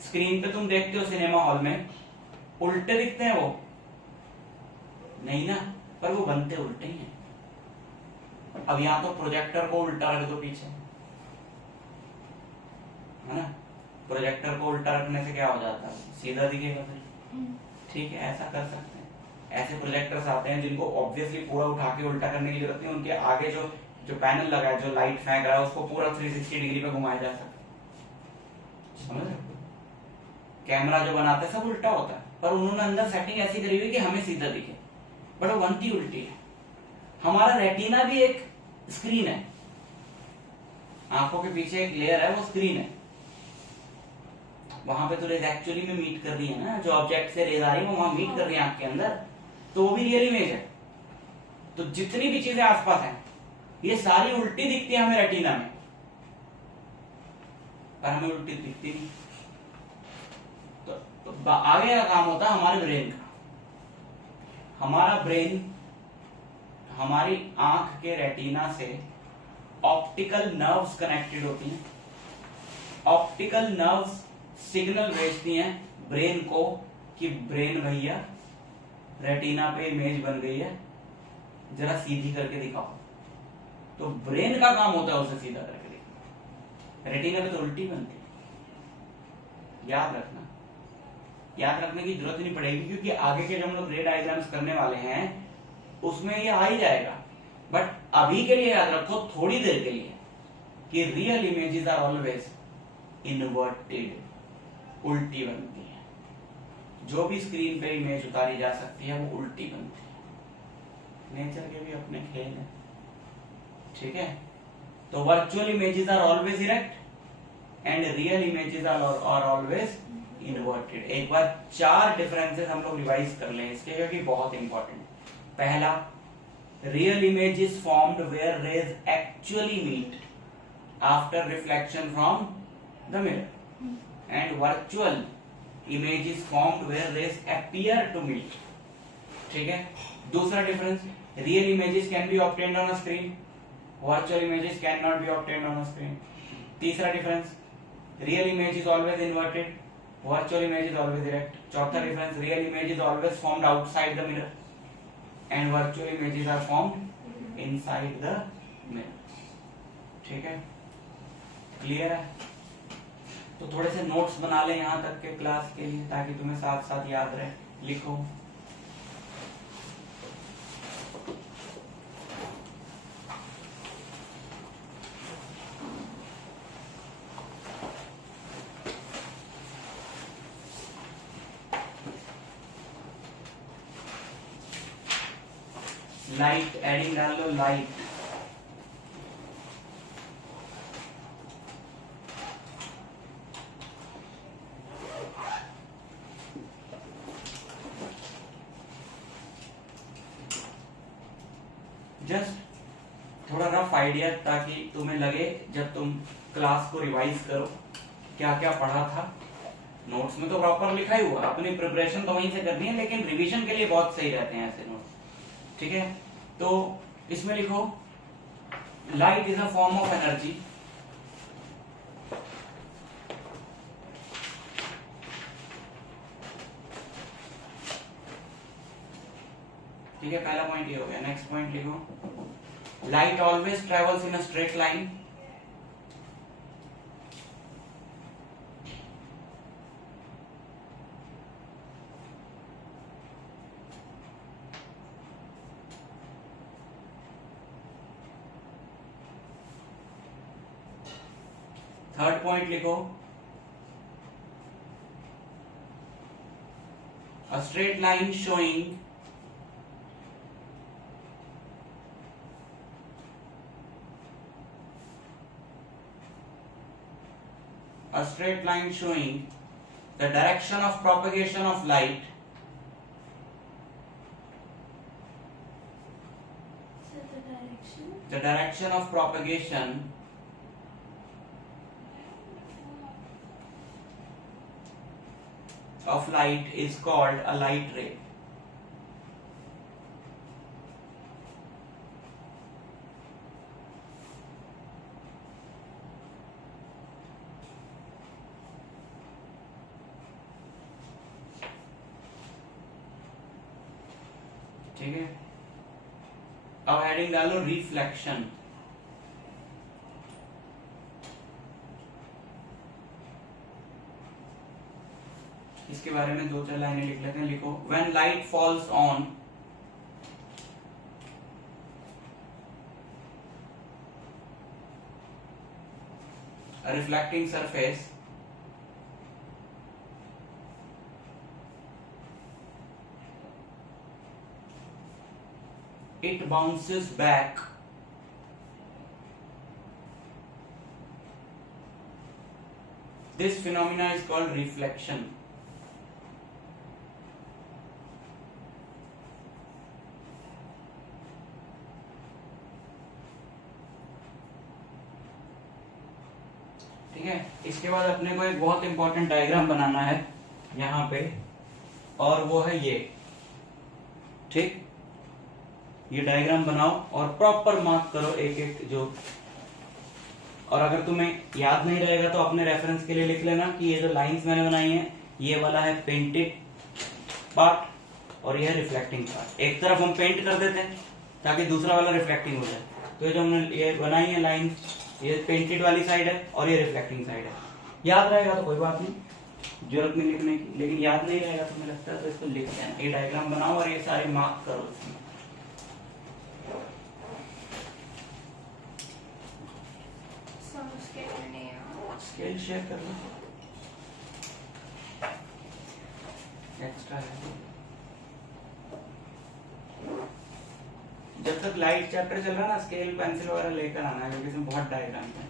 स्क्रीन पे तुम देखते हो सिनेमा हॉल में उल्टे दिखते हैं वो? नहीं ना, पर वो बनते उल्टे ही हैं। अब यहां तो प्रोजेक्टर को उल्टा रख दो पीछे, है ना? प्रोजेक्टर को उल्टा रखने से क्या हो जाता है? सीधा दिखेगा फिर। ठीक है, ऐसा कर सकते हैं। ऐसे प्रोजेक्टर्स आते हैं जिनको ऑब्वियसली पूरा उठा के उल्टा करने की जरूरत नहीं, उनके आगे जो पैनल लगा है, जो लाइट फेंक रहा है, उसको पूरा 360 डिग्री पे घुमाया जा सकता है। समझ रहे हो? कैमरा जो बनाते हैं सब उल्टा होता है, पर उन्होंने अंदर सेटिंग ऐसी करी हुई कि हमें सीधा दिखे, बट वो बनती उल्टी है। हमारा रेटिना भी एक स्क्रीन है, आंखों के पीछे एक लेयर है, वो स्क्रीन है। वहां पे तो रेज एक्चुअली में मीट कर रही है ना, जो ऑब्जेक्ट से रेज आ रही है वो वहां मीट कर रही है आंख के अंदर, तो वो भी रियल इमेज है। तो जितनी भी चीजें आसपास हैं ये सारी उल्टी दिखती है हमें रेटिना में, पर हमें उल्टी दिखती नहीं। तो आगे का काम होता है हमारे ब्रेन का। हमारा ब्रेन हमारी आंख के रेटिना से ऑप्टिकल नर्व्स कनेक्टेड होती हैं। ऑप्टिकल नर्व्स सिग्नल भेजती हैं ब्रेन को कि ब्रेन भैया रेटिना पे इमेज बन गई है, जरा सीधी करके दिखाओ। तो ब्रेन का काम होता है उसे सीधा करके दिखाना। रेटिना पे तो उल्टी बनती है। याद रखने की जरूरत नहीं पड़ेगी, क्योंकि आगे के जो हम लोग रे डायग्राम्स करने वाले हैं उसमें ये आ ही जाएगा। बट अभी के लिए याद रखो, थोड़ी देर के लिए, कि real images are always inverted, उल्टी बनती है। जो भी स्क्रीन पे इमेज उतारी जा सकती है वो उल्टी बनती है। नेचर के भी अपने खेल हैं, ठीक है। तो virtual images are always erect and real images are always inverted. एक बार 4 डिफरेंसेस हम लोग रिवाइज कर लें इसके, क्योंकि बहुत इंपॉर्टेंट। पहला, real image is formed where rays actually meet after reflection from the mirror, and virtual image is formed where rays appear to meet, ठीक है। दूसरा difference, real images can be obtained on a screen, virtual images can not be obtained on a screen. तीसरा difference, real image is always inverted, virtual image is always erect. चौथा difference, real image is always formed outside the mirror and virtual images are formed inside the mirror, ठीक है। क्लियर है? तो थोड़े से नोट्स बना लें यहां तक के क्लास के लिए, ताकि तुम्हें साथ साथ याद रहे। लिखो, लाइट एडिंग डाल लो, लाइट। जस्ट थोड़ा रफ आइडिया, ताकि तुम्हें लगे जब तुम क्लास को रिवाइज करो क्या क्या पढ़ा था। नोट्स में तो प्रॉपर लिखा ही हुआ, अपनी प्रिपरेशन तो वहीं से करनी है, लेकिन रिवीजन के लिए बहुत सही रहते हैं ऐसे नोट्स, ठीक है। तो इसमें लिखो, light is a form of energy ठीक है। पहला पॉइंट ये हो गया। नेक्स्ट पॉइंट लिखो, light always travels in a straight line. Third point लिखो, a straight line showing a straight line showing the direction of propagation of light the direction of propagation of light is called a light ray। ठीक है। अब हेडिंग डालो, रिफ्लेक्शन। इसके बारे में 2-4 लाइनें लिख लेते हैं। लिखो, when light falls on a reflecting surface it bounces back this phenomena is called reflection। ठीक है। इसके बाद अपने को एक बहुत इंपॉर्टेंट डायग्राम बनाना है यहाँ पे, और वो है ये, ठीक। ये डायग्राम बनाओ और प्रॉपर मार्क करो एक एक जो, और अगर तुम्हें याद नहीं रहेगा तो अपने रेफरेंस के लिए लिख लेना कि ये जो लाइंस मैंने बनाई है ये वाला है पेंटेड पार्ट और ये है रिफ्लेक्टिंग पार्ट। एक तरफ हम पेंट कर देते हैं ताकि दूसरा वाला रिफ्लेक्टिंग हो जाए। तो ये जो हमने ये बनाई है लाइन, ये पेंटेड वाली साइड है और ये रिफ्लेक्टिंग साइड है। याद रहेगा तो कोई बात नहीं, जरूरत नहीं लिखने की, लेकिन याद नहीं रहेगा तो मुझे लगता है तो इसको लिख देना। ये डायग्राम बनाओ और ये सारे मार्क करो इसमें। स्केल शेयर कर लो, एक्स्ट्रा है। जब तक लाइट चैप्टर चल रहा है ना, स्केल पेंसिल वगैरह लेकर आना है क्योंकि इसमें बहुत डायग्राम है।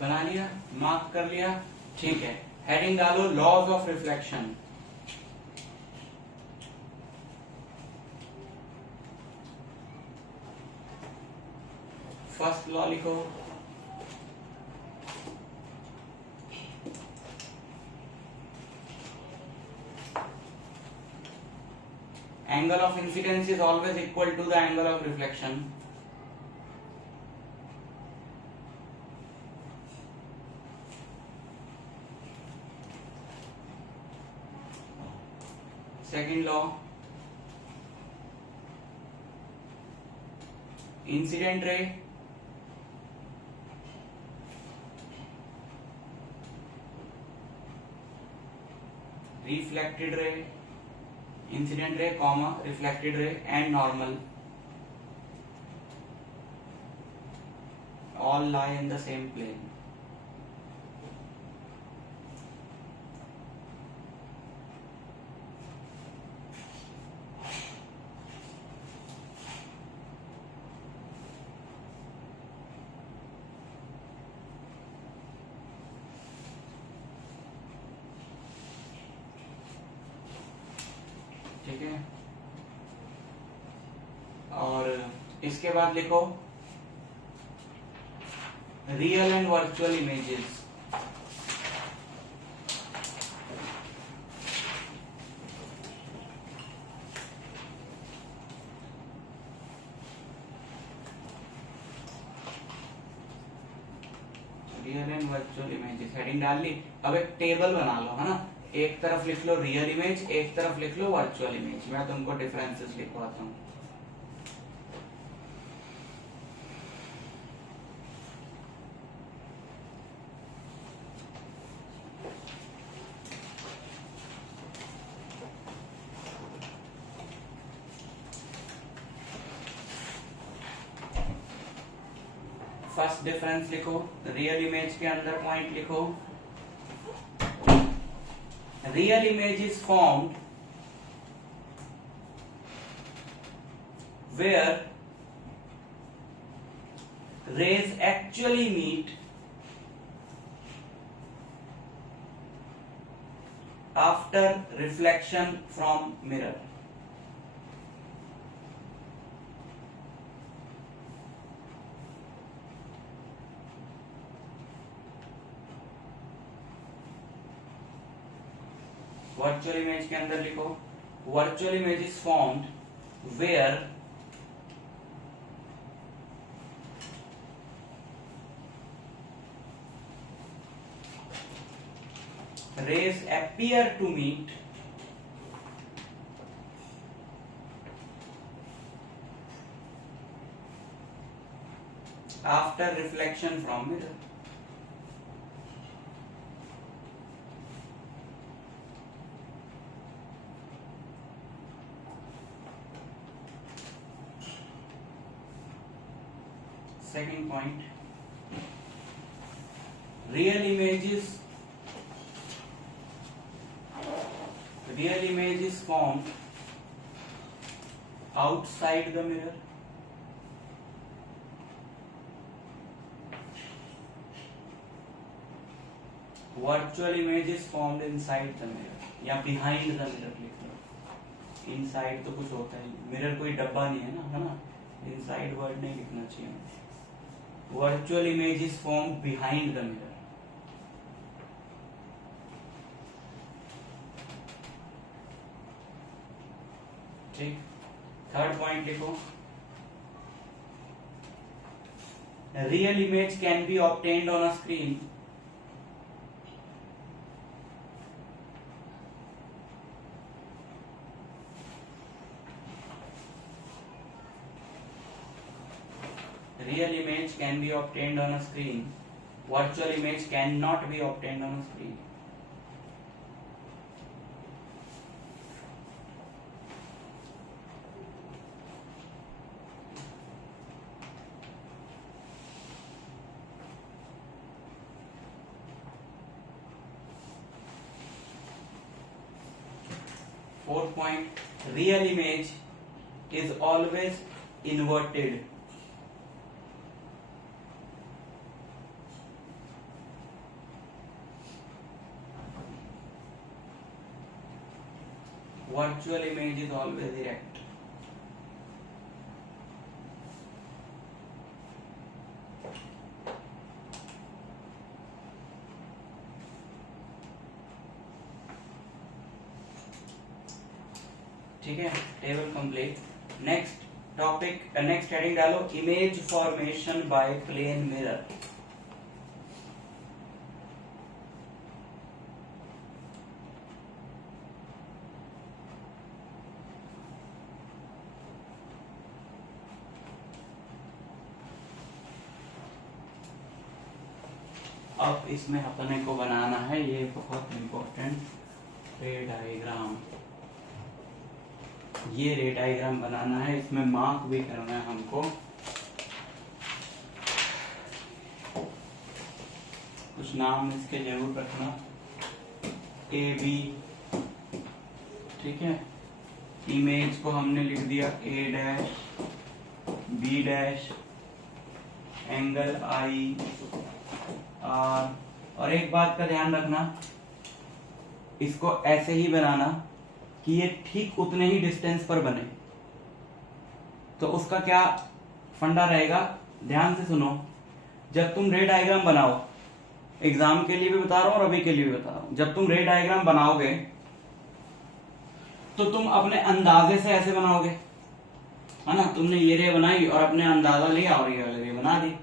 बना लिया, मार्क कर लिया, ठीक है। हेडिंग डालो laws of reflection. First law लिखो, angle of incidence is always equal to the angle of reflection. Second law, incident ray reflected ray, incident ray comma reflected ray and normal all lie in the same plane. ठीक है, इसके बाद लिखो real and virtual images. Real and virtual images heading डाल ली। अब एक टेबल बना लो, है ना, एक तरफ लिख लो रियल इमेज, एक तरफ लिख लो वर्चुअल इमेज। मैं तुमको डिफरेंसेस लिखवाता हूँ। फर्स्ट डिफरेंस लिखो, रियल इमेज के अंदर पॉइंट लिखो। Real image is formed where rays actually meet after reflection from mirror. Virtual image के अंदर लिखो, virtual image is formed where rays appear to meet after reflection from mirror. Second point, real image is formed outside the mirror. Virtual image is formed inside the mirror या behind the mirror लिख लो। inside तो कुछ होता है, मिरर कोई डब्बा नहीं है ना, है ना, inside वर्ड नहीं लिखना चाहिए। Virtual image is formed behind the mirror. ठीक, थर्ड पॉइंट लिखो, real image can be obtained on a screen real image can be obtained on a screen, virtual image cannot be obtained on a screen. Fourth point, real image is always inverted. Virtual image is always erect. ठीक है, table complete. Next topic, next heading डालो, image formation by plane mirror. अब इसमें अपने को बनाना है, ये बहुत इंपॉर्टेंट रे डायग्राम। ये रे डायग्राम बनाना है, इसमें मार्क भी करना है हमको। कुछ नाम इसके जरूर रखना, ए बी, ठीक है। इमेज को हमने लिख दिया A dash B dash, angle I R. और एक बात का ध्यान रखना, इसको ऐसे ही बनाना कि ये ठीक उतने ही डिस्टेंस पर बने। तो उसका क्या फंडा रहेगा, ध्यान से सुनो, जब तुम रे डायग्राम बनाओ, एग्जाम के लिए भी बता रहा हूं और अभी के लिए भी बता रहा हूं, जब तुम रे डायग्राम बनाओगे तो तुम अपने अंदाजे से ऐसे बनाओगे, है ना। तुमने ये रे बनाई और अपने अंदाजा लिया और ये रे बना दी।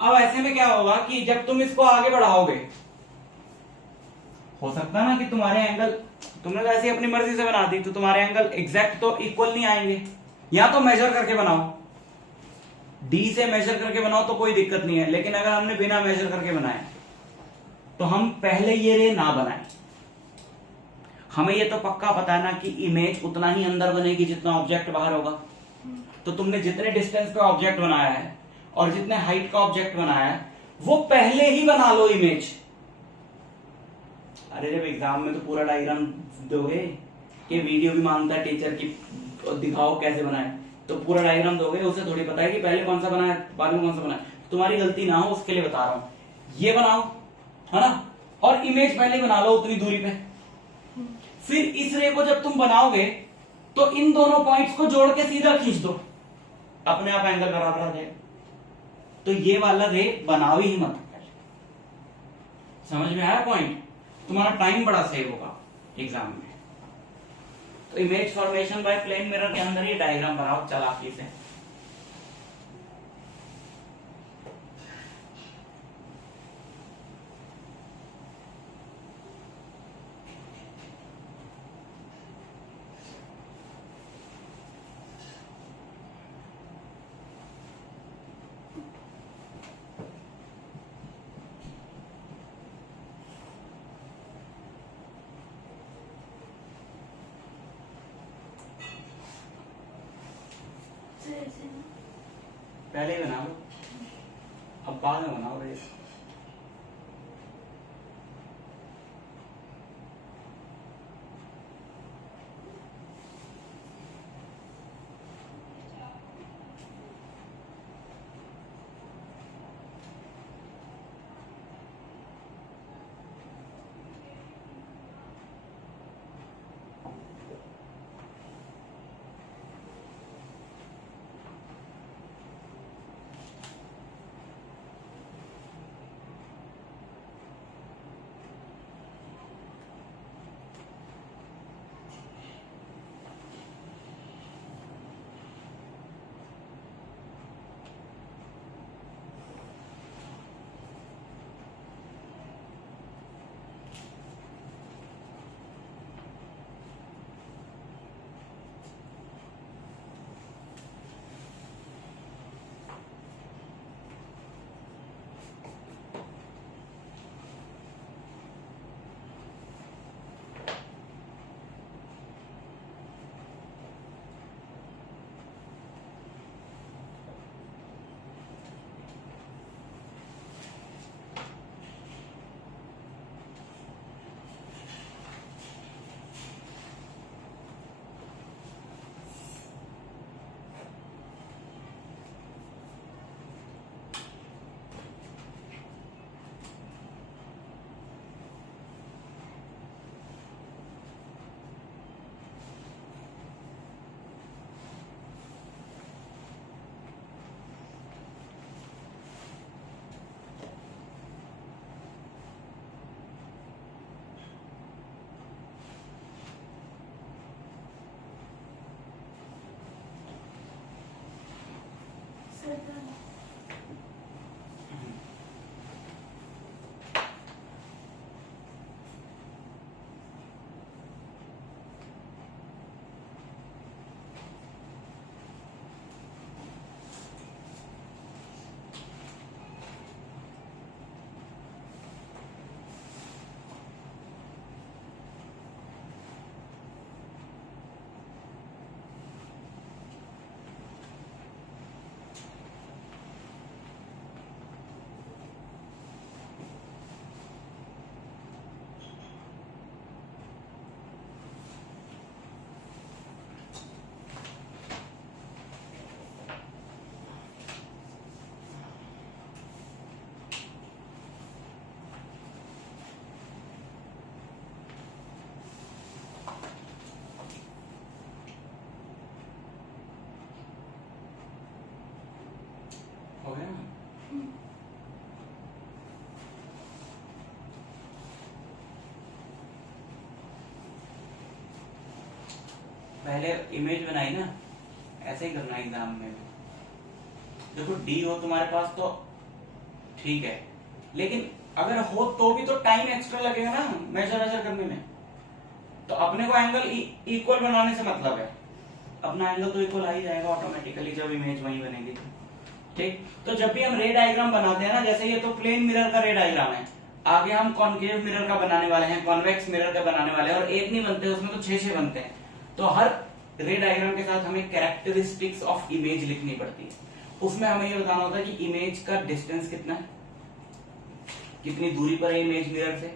अब ऐसे में क्या होगा कि जब तुम इसको आगे बढ़ाओगे, हो सकता है ना कि तुम्हारे एंगल, तुमने तो ऐसे अपनी मर्जी से बना दी तो तुम्हारे एंगल एग्जैक्ट तो इक्वल नहीं आएंगे, या तो मेजर करके बनाओ, डी से मेजर करके बनाओ तो कोई दिक्कत नहीं है। लेकिन अगर हमने बिना मेजर करके बनाए तो हम पहले ये रे ना बनाए। हमें ये तो पक्का पता है ना कि इमेज उतना ही अंदर बनेगी जितना ऑब्जेक्ट बाहर होगा। तो तुमने जितने डिस्टेंस पे ऑब्जेक्ट बनाया है और जितने हाइट का ऑब्जेक्ट बनाया है वो पहले ही बना लो इमेज। अरे जब एग्जाम में तो पूरा डायग्राम दोगे कि वीडियो भी मांगता है टीचर की दिखाओ कैसे बनाए, तो पूरा डायग्राम दोगे, उसे थोड़ी पता है कि पहले कौन सा बनाया बाद में कौन सा बनाया। तुम्हारी गलती ना हो उसके लिए बता रहा हूं, ये बनाओ, है ना, और इमेज पहले बना लो उतनी दूरी पे। फिर इस रे को जब तुम बनाओगे तो इन दोनों पॉइंट्स को जोड़ के सीधा खींच दो, अपने आप एंगल बराबर आ जाएगा। तो ये वाला रे बनाओ ही मत। समझ में आया पॉइंट? तुम्हारा टाइम बड़ा सेव होगा एग्जाम में। तो image formation by plane mirror के अंदर ये डायग्राम बनाओ चालाकी से। पहले ही बना लो, अब बाद में बनाओ रेस। पहले इमेज बनाई ना, ऐसे ही करना एग्जाम में भी। देखो डी हो तुम्हारे पास तो ठीक है, लेकिन अगर हो तो भी तो टाइम एक्स्ट्रा लगेगा ना मेजर करने में। तो अपने को एंगल इक्वल बनाने से मतलब है, अपना एंगल तो इक्वल आ ही जाएगा ऑटोमेटिकली जब इमेज वही बनेगी। ठीक, तो जब भी हम रे डायग्राम बनाते हैं ना, जैसे ये तो प्लेन मिरर का रे डायग्राम है, आगे हम कॉन्केव मिरर का बनाने वाले हैं, कॉन्वेक्स मिरर का बनाने वाले हैं, और एक नहीं बनते उसमें तो 6 बनते हैं। तो हर रे डायग्राम के साथ हमें कैरेक्टरिस्टिक्स ऑफ इमेज लिखनी पड़ती है। उसमें हमें ये बताना होता है कि इमेज का डिस्टेंस कितना है, कितनी दूरी पर है इमेज मिरर से।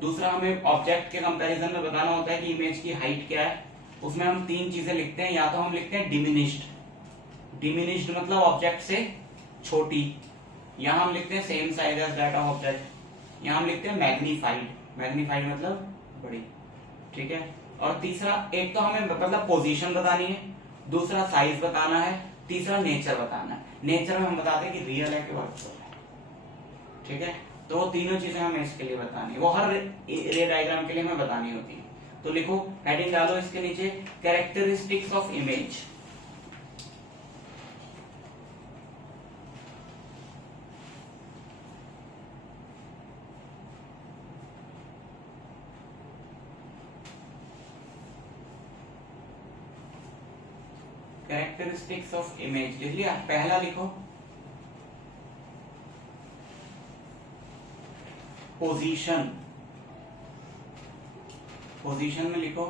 दूसरा हमें ऑब्जेक्ट के कंपैरिजन में बताना होता है कि इमेज की हाइट क्या है। उसमें हम 3 चीजें लिखते हैं, या तो हम लिखते हैं डिमिनिश्ड मतलब ऑब्जेक्ट से छोटी, यहां हम लिखते हैं same size as that of object, यहां हम लिखते हैं मैग्नीफाइड मतलब बड़ी। ठीक है, और तीसरा एक तो हमें मतलब पोजीशन बतानी है, दूसरा साइज बताना है, तीसरा नेचर बताना है। नेचर में हम बताते हैं कि रियल है कि वर्चुअल है। ठीक है, तो वो तीनों चीजें हमें इसके लिए बतानी है, वो हर रे डायग्राम के लिए हमें बतानी होती है। तो लिखो, हेडिंग डालो इसके नीचे characteristics of image. Characteristics of image लिख लिया। पहला लिखो पोजीशन, पोजीशन में लिखो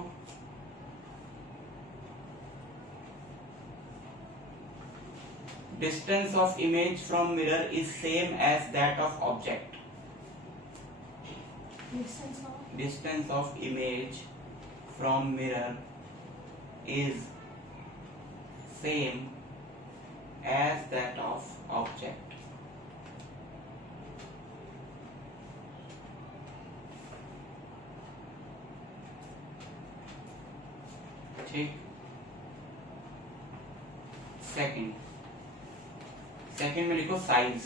distance of image from mirror is same as that of object. Distance of image from mirror is same as that of object। ठीक, सेकंड में लिखो size.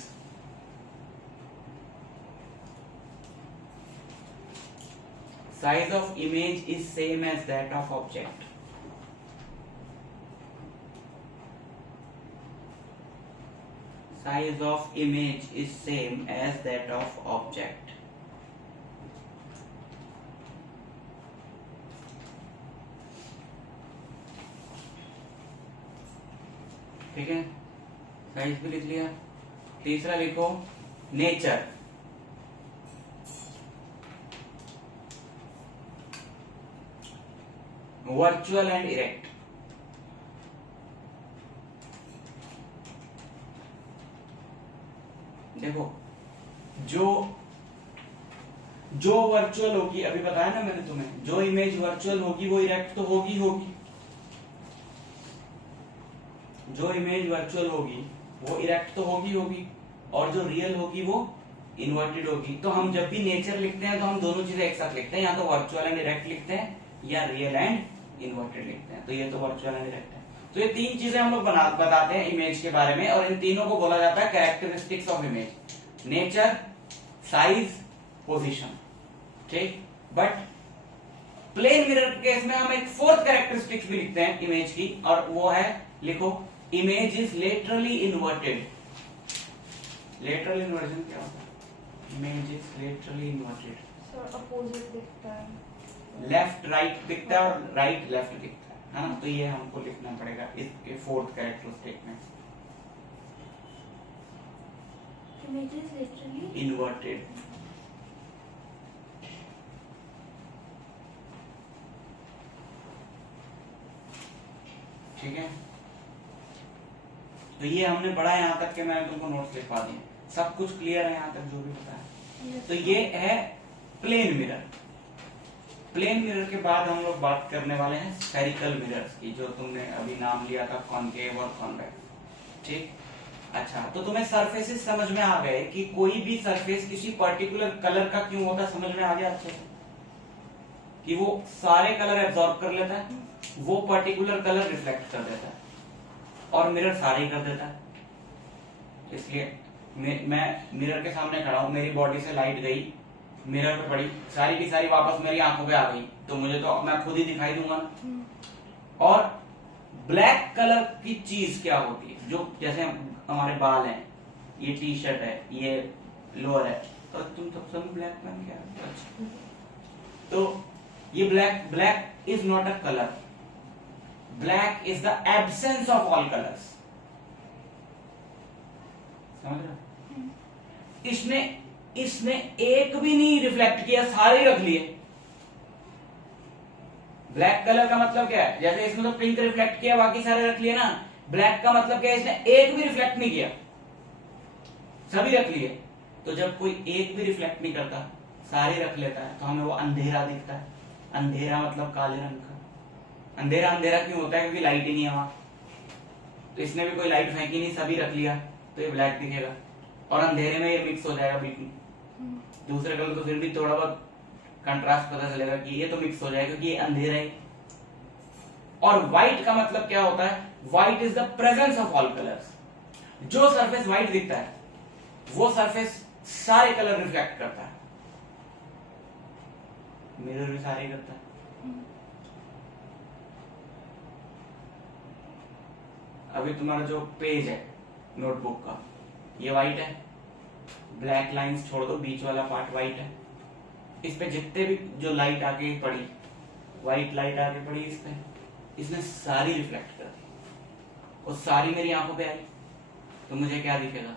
Size of image is same as that of object. Size of image is same as that of object। ठीक है, साइज भी लिख लिया। तीसरा लिखो नेचर। Virtual and erect. देखो जो वर्चुअल होगी, अभी बताया ना मैंने तुम्हें, जो इमेज वर्चुअल होगी वो इरेक्ट तो होगी। जो इमेज वर्चुअल होगी वो इरेक्ट तो होगी, और जो रियल होगी वो इन्वर्टेड होगी। तो हम जब भी नेचर लिखते हैं तो हम दोनों चीजें एक साथ लिखते हैं, या तो वर्चुअल एंड इरेक्ट लिखते हैं या रियल एंड इन्वर्टेड लिखते हैं। तो ये तो वर्चुअल एंड इरेक्ट है। तो ये 3 चीजें हम लोग बताते हैं इमेज के बारे में, और इन तीनों को बोला जाता है characteristics of image. Nature, size, position. ठीक, बट प्लेन मिरर के केस में हम एक 4th कैरेक्टरिस्टिक्स भी लिखते हैं इमेज की, और वो है लिखो image is laterally inverted. Lateral inversion क्या होता है? Image is laterally inverted. Sir opposite दिखता है, लेफ्ट राइट दिखता है और राइट लेफ्ट दिखता है ना। तो ये हमको लिखना पड़ेगा इस 4th कैरेक्टरिस्टिक में, इमेज इज लिटरली इन्वर्टेड। ठीक है, तो ये हमने पढ़ा यहाँ तक के मैंने तुमको नोट्स लिखवा दिए, सब कुछ क्लियर है यहाँ तक जो भी बताया। तो ये है प्लेन मिरर। प्लेन मिरर के बाद हम लोग बात करने वाले हैं स्फेरिकल मिरर्स की, जो तुमने अभी नाम लिया था कॉनकेव और कॉन्वेक्स। ठीक, अच्छा, तो तुम्हें सरफेसेस समझ में आ गए कि कोई भी सरफेस किसी पर्टिकुलर कलर का क्यों होता है, समझ में आ गया अच्छे से कि वो सारे कलर एब्जॉर्ब कर लेता है, वो पर्टिकुलर कलर रिफ्लेक्ट कर देता है, और मिरर सारे ही कर देता है। इसलिए मैं मिरर के सामने खड़ा हूं, मेरी बॉडी से लाइट गई, मिरर पे पड़ी, सारी की सारी वापस मेरी आंखों पे आ गई, तो मुझे तो मैं खुद ही दिखाई दूंगा ना। और ब्लैक कलर की चीज क्या होती है, जो जैसे हमारे बाल हैं, ये टी शर्ट है, ये लोअर है, तो तुम सब ब्लैक पहन के आए हो। अच्छा, तो ये black is not a colour, black is the absence of all colours. समझ रहे? इसने एक भी नहीं रिफ्लेक्ट किया, सारे रख लिए। ब्लैक कलर का मतलब क्या है, जैसे इसमें तो पिंक रिफ्लेक्ट किया, बाकी सारे रख लिए ना। ब्लैक का मतलब क्या है, इसने एक भी रिफ्लेक्ट नहीं किया, सभी रख लिए। तो जब कोई एक भी रिफ्लेक्ट नहीं करता, सारे रख लेता है, तो हमें वो अंधेरा दिखता है। अंधेरा मतलब काले रंग का। अंधेरा अंधेरा क्यों होता है, क्योंकि लाइट ही नहीं है वहां। तो इसने भी कोई लाइट फेंकी नहीं, सभी रख लिया, तो ये ब्लैक दिखेगा। और अंधेरे में ये मिक्स हो जाएगा बीच में। दूसरे कलर तो फिर भी थोड़ा बहुत कंट्रास्ट पता चलेगा कि ये तो मिक्स हो जाएगा, क्योंकि ये अंधेरा है। और व्हाइट का मतलब क्या होता है, white is the presence of all colours. जो सरफेस व्हाइट दिखता है, वो सरफेस सारे कलर रिफ्लेक्ट करता है। मिरर भी सारे करता है। अभी तुम्हारा जो पेज है नोटबुक का, ये व्हाइट है, ब्लैक लाइंस छोड़ दो, बीच वाला पार्ट व्हाइट है। इस पे जितने भी जो लाइट आके पड़ी, व्हाइट लाइट आके पड़ी इस पे, इसने सारी रिफ्लेक्ट कर दी और सारी मेरी आंखों पे आई, तो मुझे क्या दिखेगा,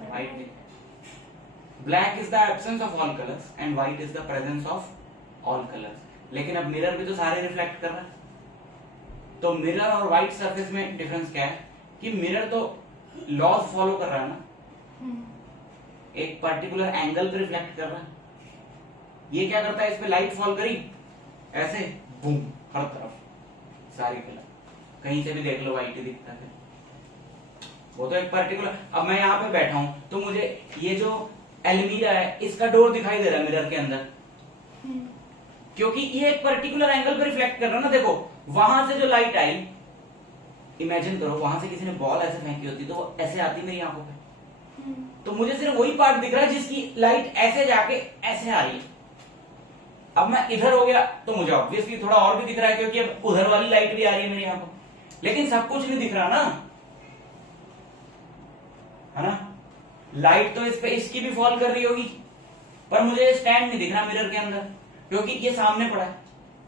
व्हाइट दिखेगा। Black is the absence of all colours and white is the presence of all colours. लेकिन अब मिरर भी तो सारे रिफ्लेक्ट कर रहा है। तो मिरर और व्हाइट सरफेस में डिफरेंस क्या है, कि मिरर तो लॉज फॉलो कर रहा है ना, एक पर्टिकुलर एंगल पे रिफ्लेक्ट कर रहा है। ये क्या करता है, इस पे लाइट फॉल करी, ऐसे बूम, हर तरफ सारी कलर, कहीं से भी देख लो व्हाइट ही दिखता है। वो तो एक पर्टिकुलर, अब मैं यहाँ पे बैठा हूं, तो मुझे ये जो एलमीरा है, इसका डोर दिखाई दे रहा है मिरर के अंदर, क्योंकि ये एक पर्टिकुलर एंगल पे रिफ्लेक्ट कर रहा है ना। देखो वहां से जो लाइट आई, इमेजिन करो वहां से किसी ने बॉल ऐसे फेंकी होती, तो वो ऐसे आती मेरी आंखों पे, तो मुझे सिर्फ वही पार्ट दिख रहा है जिसकी लाइट ऐसे जाके ऐसे आ रही है। अब मैं इधर हो गया तो मुझे ऑब्वियसली थोड़ा और भी दिख रहा है, क्योंकि अब उधर वाली लाइट भी आ रही है मेरी आंखों, लेकिन सब कुछ नहीं दिख रहा ना, है ना। लाइट तो इस पे इसकी भी फॉल कर रही होगी, पर मुझे स्टैंड नहीं दिख रहा मिरर के अंदर, क्योंकि ये सामने पड़ा है।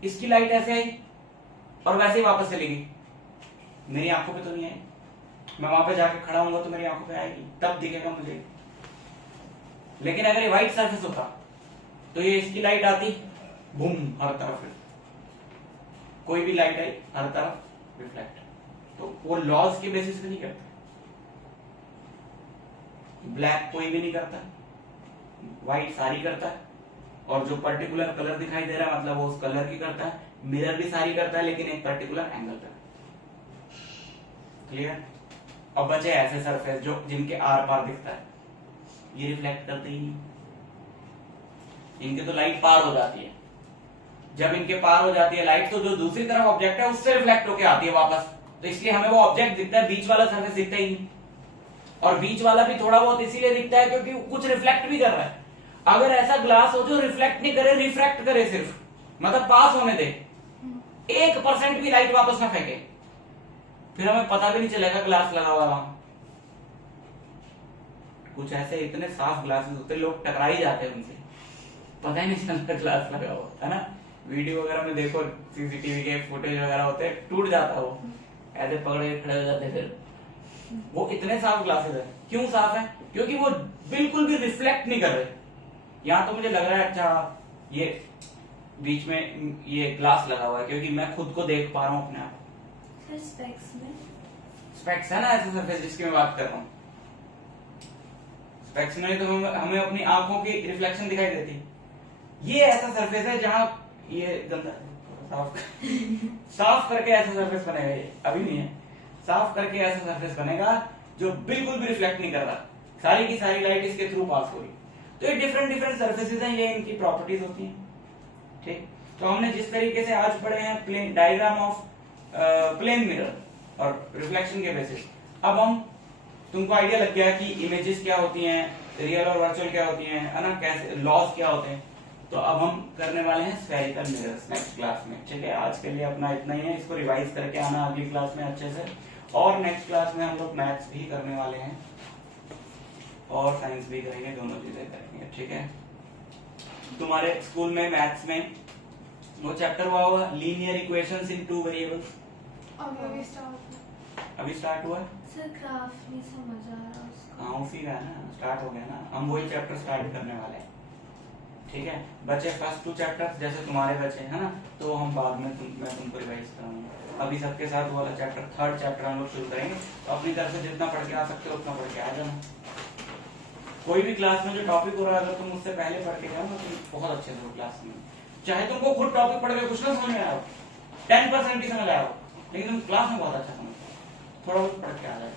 इसकी लाइट ऐसे आई और वैसे ही वापस चली गई, मेरी आंखों पे तो नहीं आई। मैं वहां पे जाके खड़ा होऊंगा तो मेरी आंखों पे आएगी, तब दिखेगा मुझे। लेकिन अगर ये व्हाइट सरफेस होता, तो ये इसकी लाइट आती, बूम, हर तरफ कोई भी लाइट आई हर तरफ रिफ्लेक्ट। तो वो लॉज के बेसिस पे नहीं करता, ब्लैक कोई भी नहीं करता, व्हाइट सारी करता है, और जो पर्टिकुलर कलर दिखाई दे रहा है मतलब वो उस कलर की करता है। मिरर भी सारी करता है, लेकिन एक पर्टिकुलर एंगल पर। क्लियर? अब बचे ऐसे सरफेस जो जिनके आर पार दिखता है, ये रिफ्लेक्ट करते ही नहीं, इनके तो लाइट पार हो जाती है। जब इनके पार हो जाती है लाइट, तो जो दूसरी तरफ ऑब्जेक्ट है उससे रिफ्लेक्ट होके आती है वापस, तो इसलिए हमें वो ऑब्जेक्ट दिखता है, बीच वाला सरफेस दिखता ही नहीं। और बीच वाला भी थोड़ा बहुत इसीलिए दिखता है क्योंकि कुछ रिफ्लेक्ट भी कर रहा है। अगर ऐसा ग्लास हो जो रिफ्लेक्ट नहीं करे, रिफ्रैक्ट करे सिर्फ, मतलब पास होने दे, 1% भी लाइट वापस ना फेंके, फिर हमें पता भी नहीं चलेगा ग्लास लगा हुआ वहां। कुछ ऐसे इतने साफ ग्लासेस होते, लोग टकरा ही जाते हैं उनसे, पता ही नहीं चलता ग्लास लगा हुआ है ना। वीडियो वगैरह में देखो, सीसीटीवी के फुटेज वगैरह होते हैं, टूट जाता वो, ऐसे पकड़ के खड़े हो जाते। फिर वो इतने साफ ग्लासेस है। क्यों साफ है? क्योंकि वो बिल्कुल भी रिफ्लेक्ट नहीं कर रहे। यहाँ तो मुझे लग रहा है अच्छा ये बीच में ये ग्लास लगा हुआ है, क्योंकि मैं खुद को देख पा रहा हूँ अपने आप। स्पेक्स है ना ऐसा सरफेस जिसकी मैं बात कर रहा हूँ। स्पेक्स में तो हमें अपनी आंखों की रिफ्लेक्शन दिखाई देती। ये ऐसा सरफेस है जहां ये गंदा साफ करके ऐसा सरफेस बनेगा। ये अभी नहीं है, साफ करके ऐसा सरफेस बनेगा जो बिल्कुल भी रिफ्लेक्ट नहीं कर रहा, सारी की सारी लाइट इसके थ्रू पास हो रही। तो ये डिफरेंट सरफेसेस हैं, ये इनकी प्रॉपर्टीज होती हैं। ठीक, तो हमने जिस तरीके से आज पढ़े हैं plane diagram of plane mirror और रिफ्लेक्शन के बेसिस, अब हम तुमको आइडिया लग गया कि इमेजेस क्या होती हैं, रियल और वर्चुअल क्या होती हैं, है ना, कैसे लॉज क्या होते हैं। तो अब हम करने वाले हैं स्फेरिकल मिरर्स नेक्स्ट क्लास में। ठीक है, आज के लिए अपना इतना ही है, इसको रिवाइज करके आना अगली क्लास में अच्छे से। और नेक्स्ट क्लास में हम लोग मैथ्स भी करने वाले हैं और साइंस भी करेंगे, दोनों चीजें करेंगे। ठीक है, तुम्हारे स्कूल में मैथ्स में वो चैप्टर हुआ होगा लीनियर इक्वेशंस इन टू वेरिएबल्स, अभी स्टार्ट हुआ। सर ग्राफ नहीं समझ आ रहा उसका। हाँ उसी का है ना, स्टार्ट हो गया ना, हम वही चैप्टर स्टार्ट करने वाले हैं। ठीक है, बचे फर्स्ट 2 चैप्टर्स जैसे तुम्हारे बचे है ना, तो हम बाद में मैं तुमको रिवाइज कराऊंगा। अभी सबके साथ वो वाला चैप्टर 3rd चैप्टर हम लोग शुरू करेंगे, तो अपनी तरफ से जितना पढ़ के आ सकते हो उतना पढ़ के आ जाना। कोई भी क्लास में जो टॉपिक हो रहा है अगर तुम उससे पहले पढ़ के जाओ ना तो बहुत अच्छे से क्लास में, चाहे तुमको खुद टॉपिक पढ़ के कुछ ना समझ में आया हो, 10% ही समझ आया हो, लेकिन तुम क्लास में बहुत अच्छा समझ थोड़ा बहुत पढ़ के आ जाए।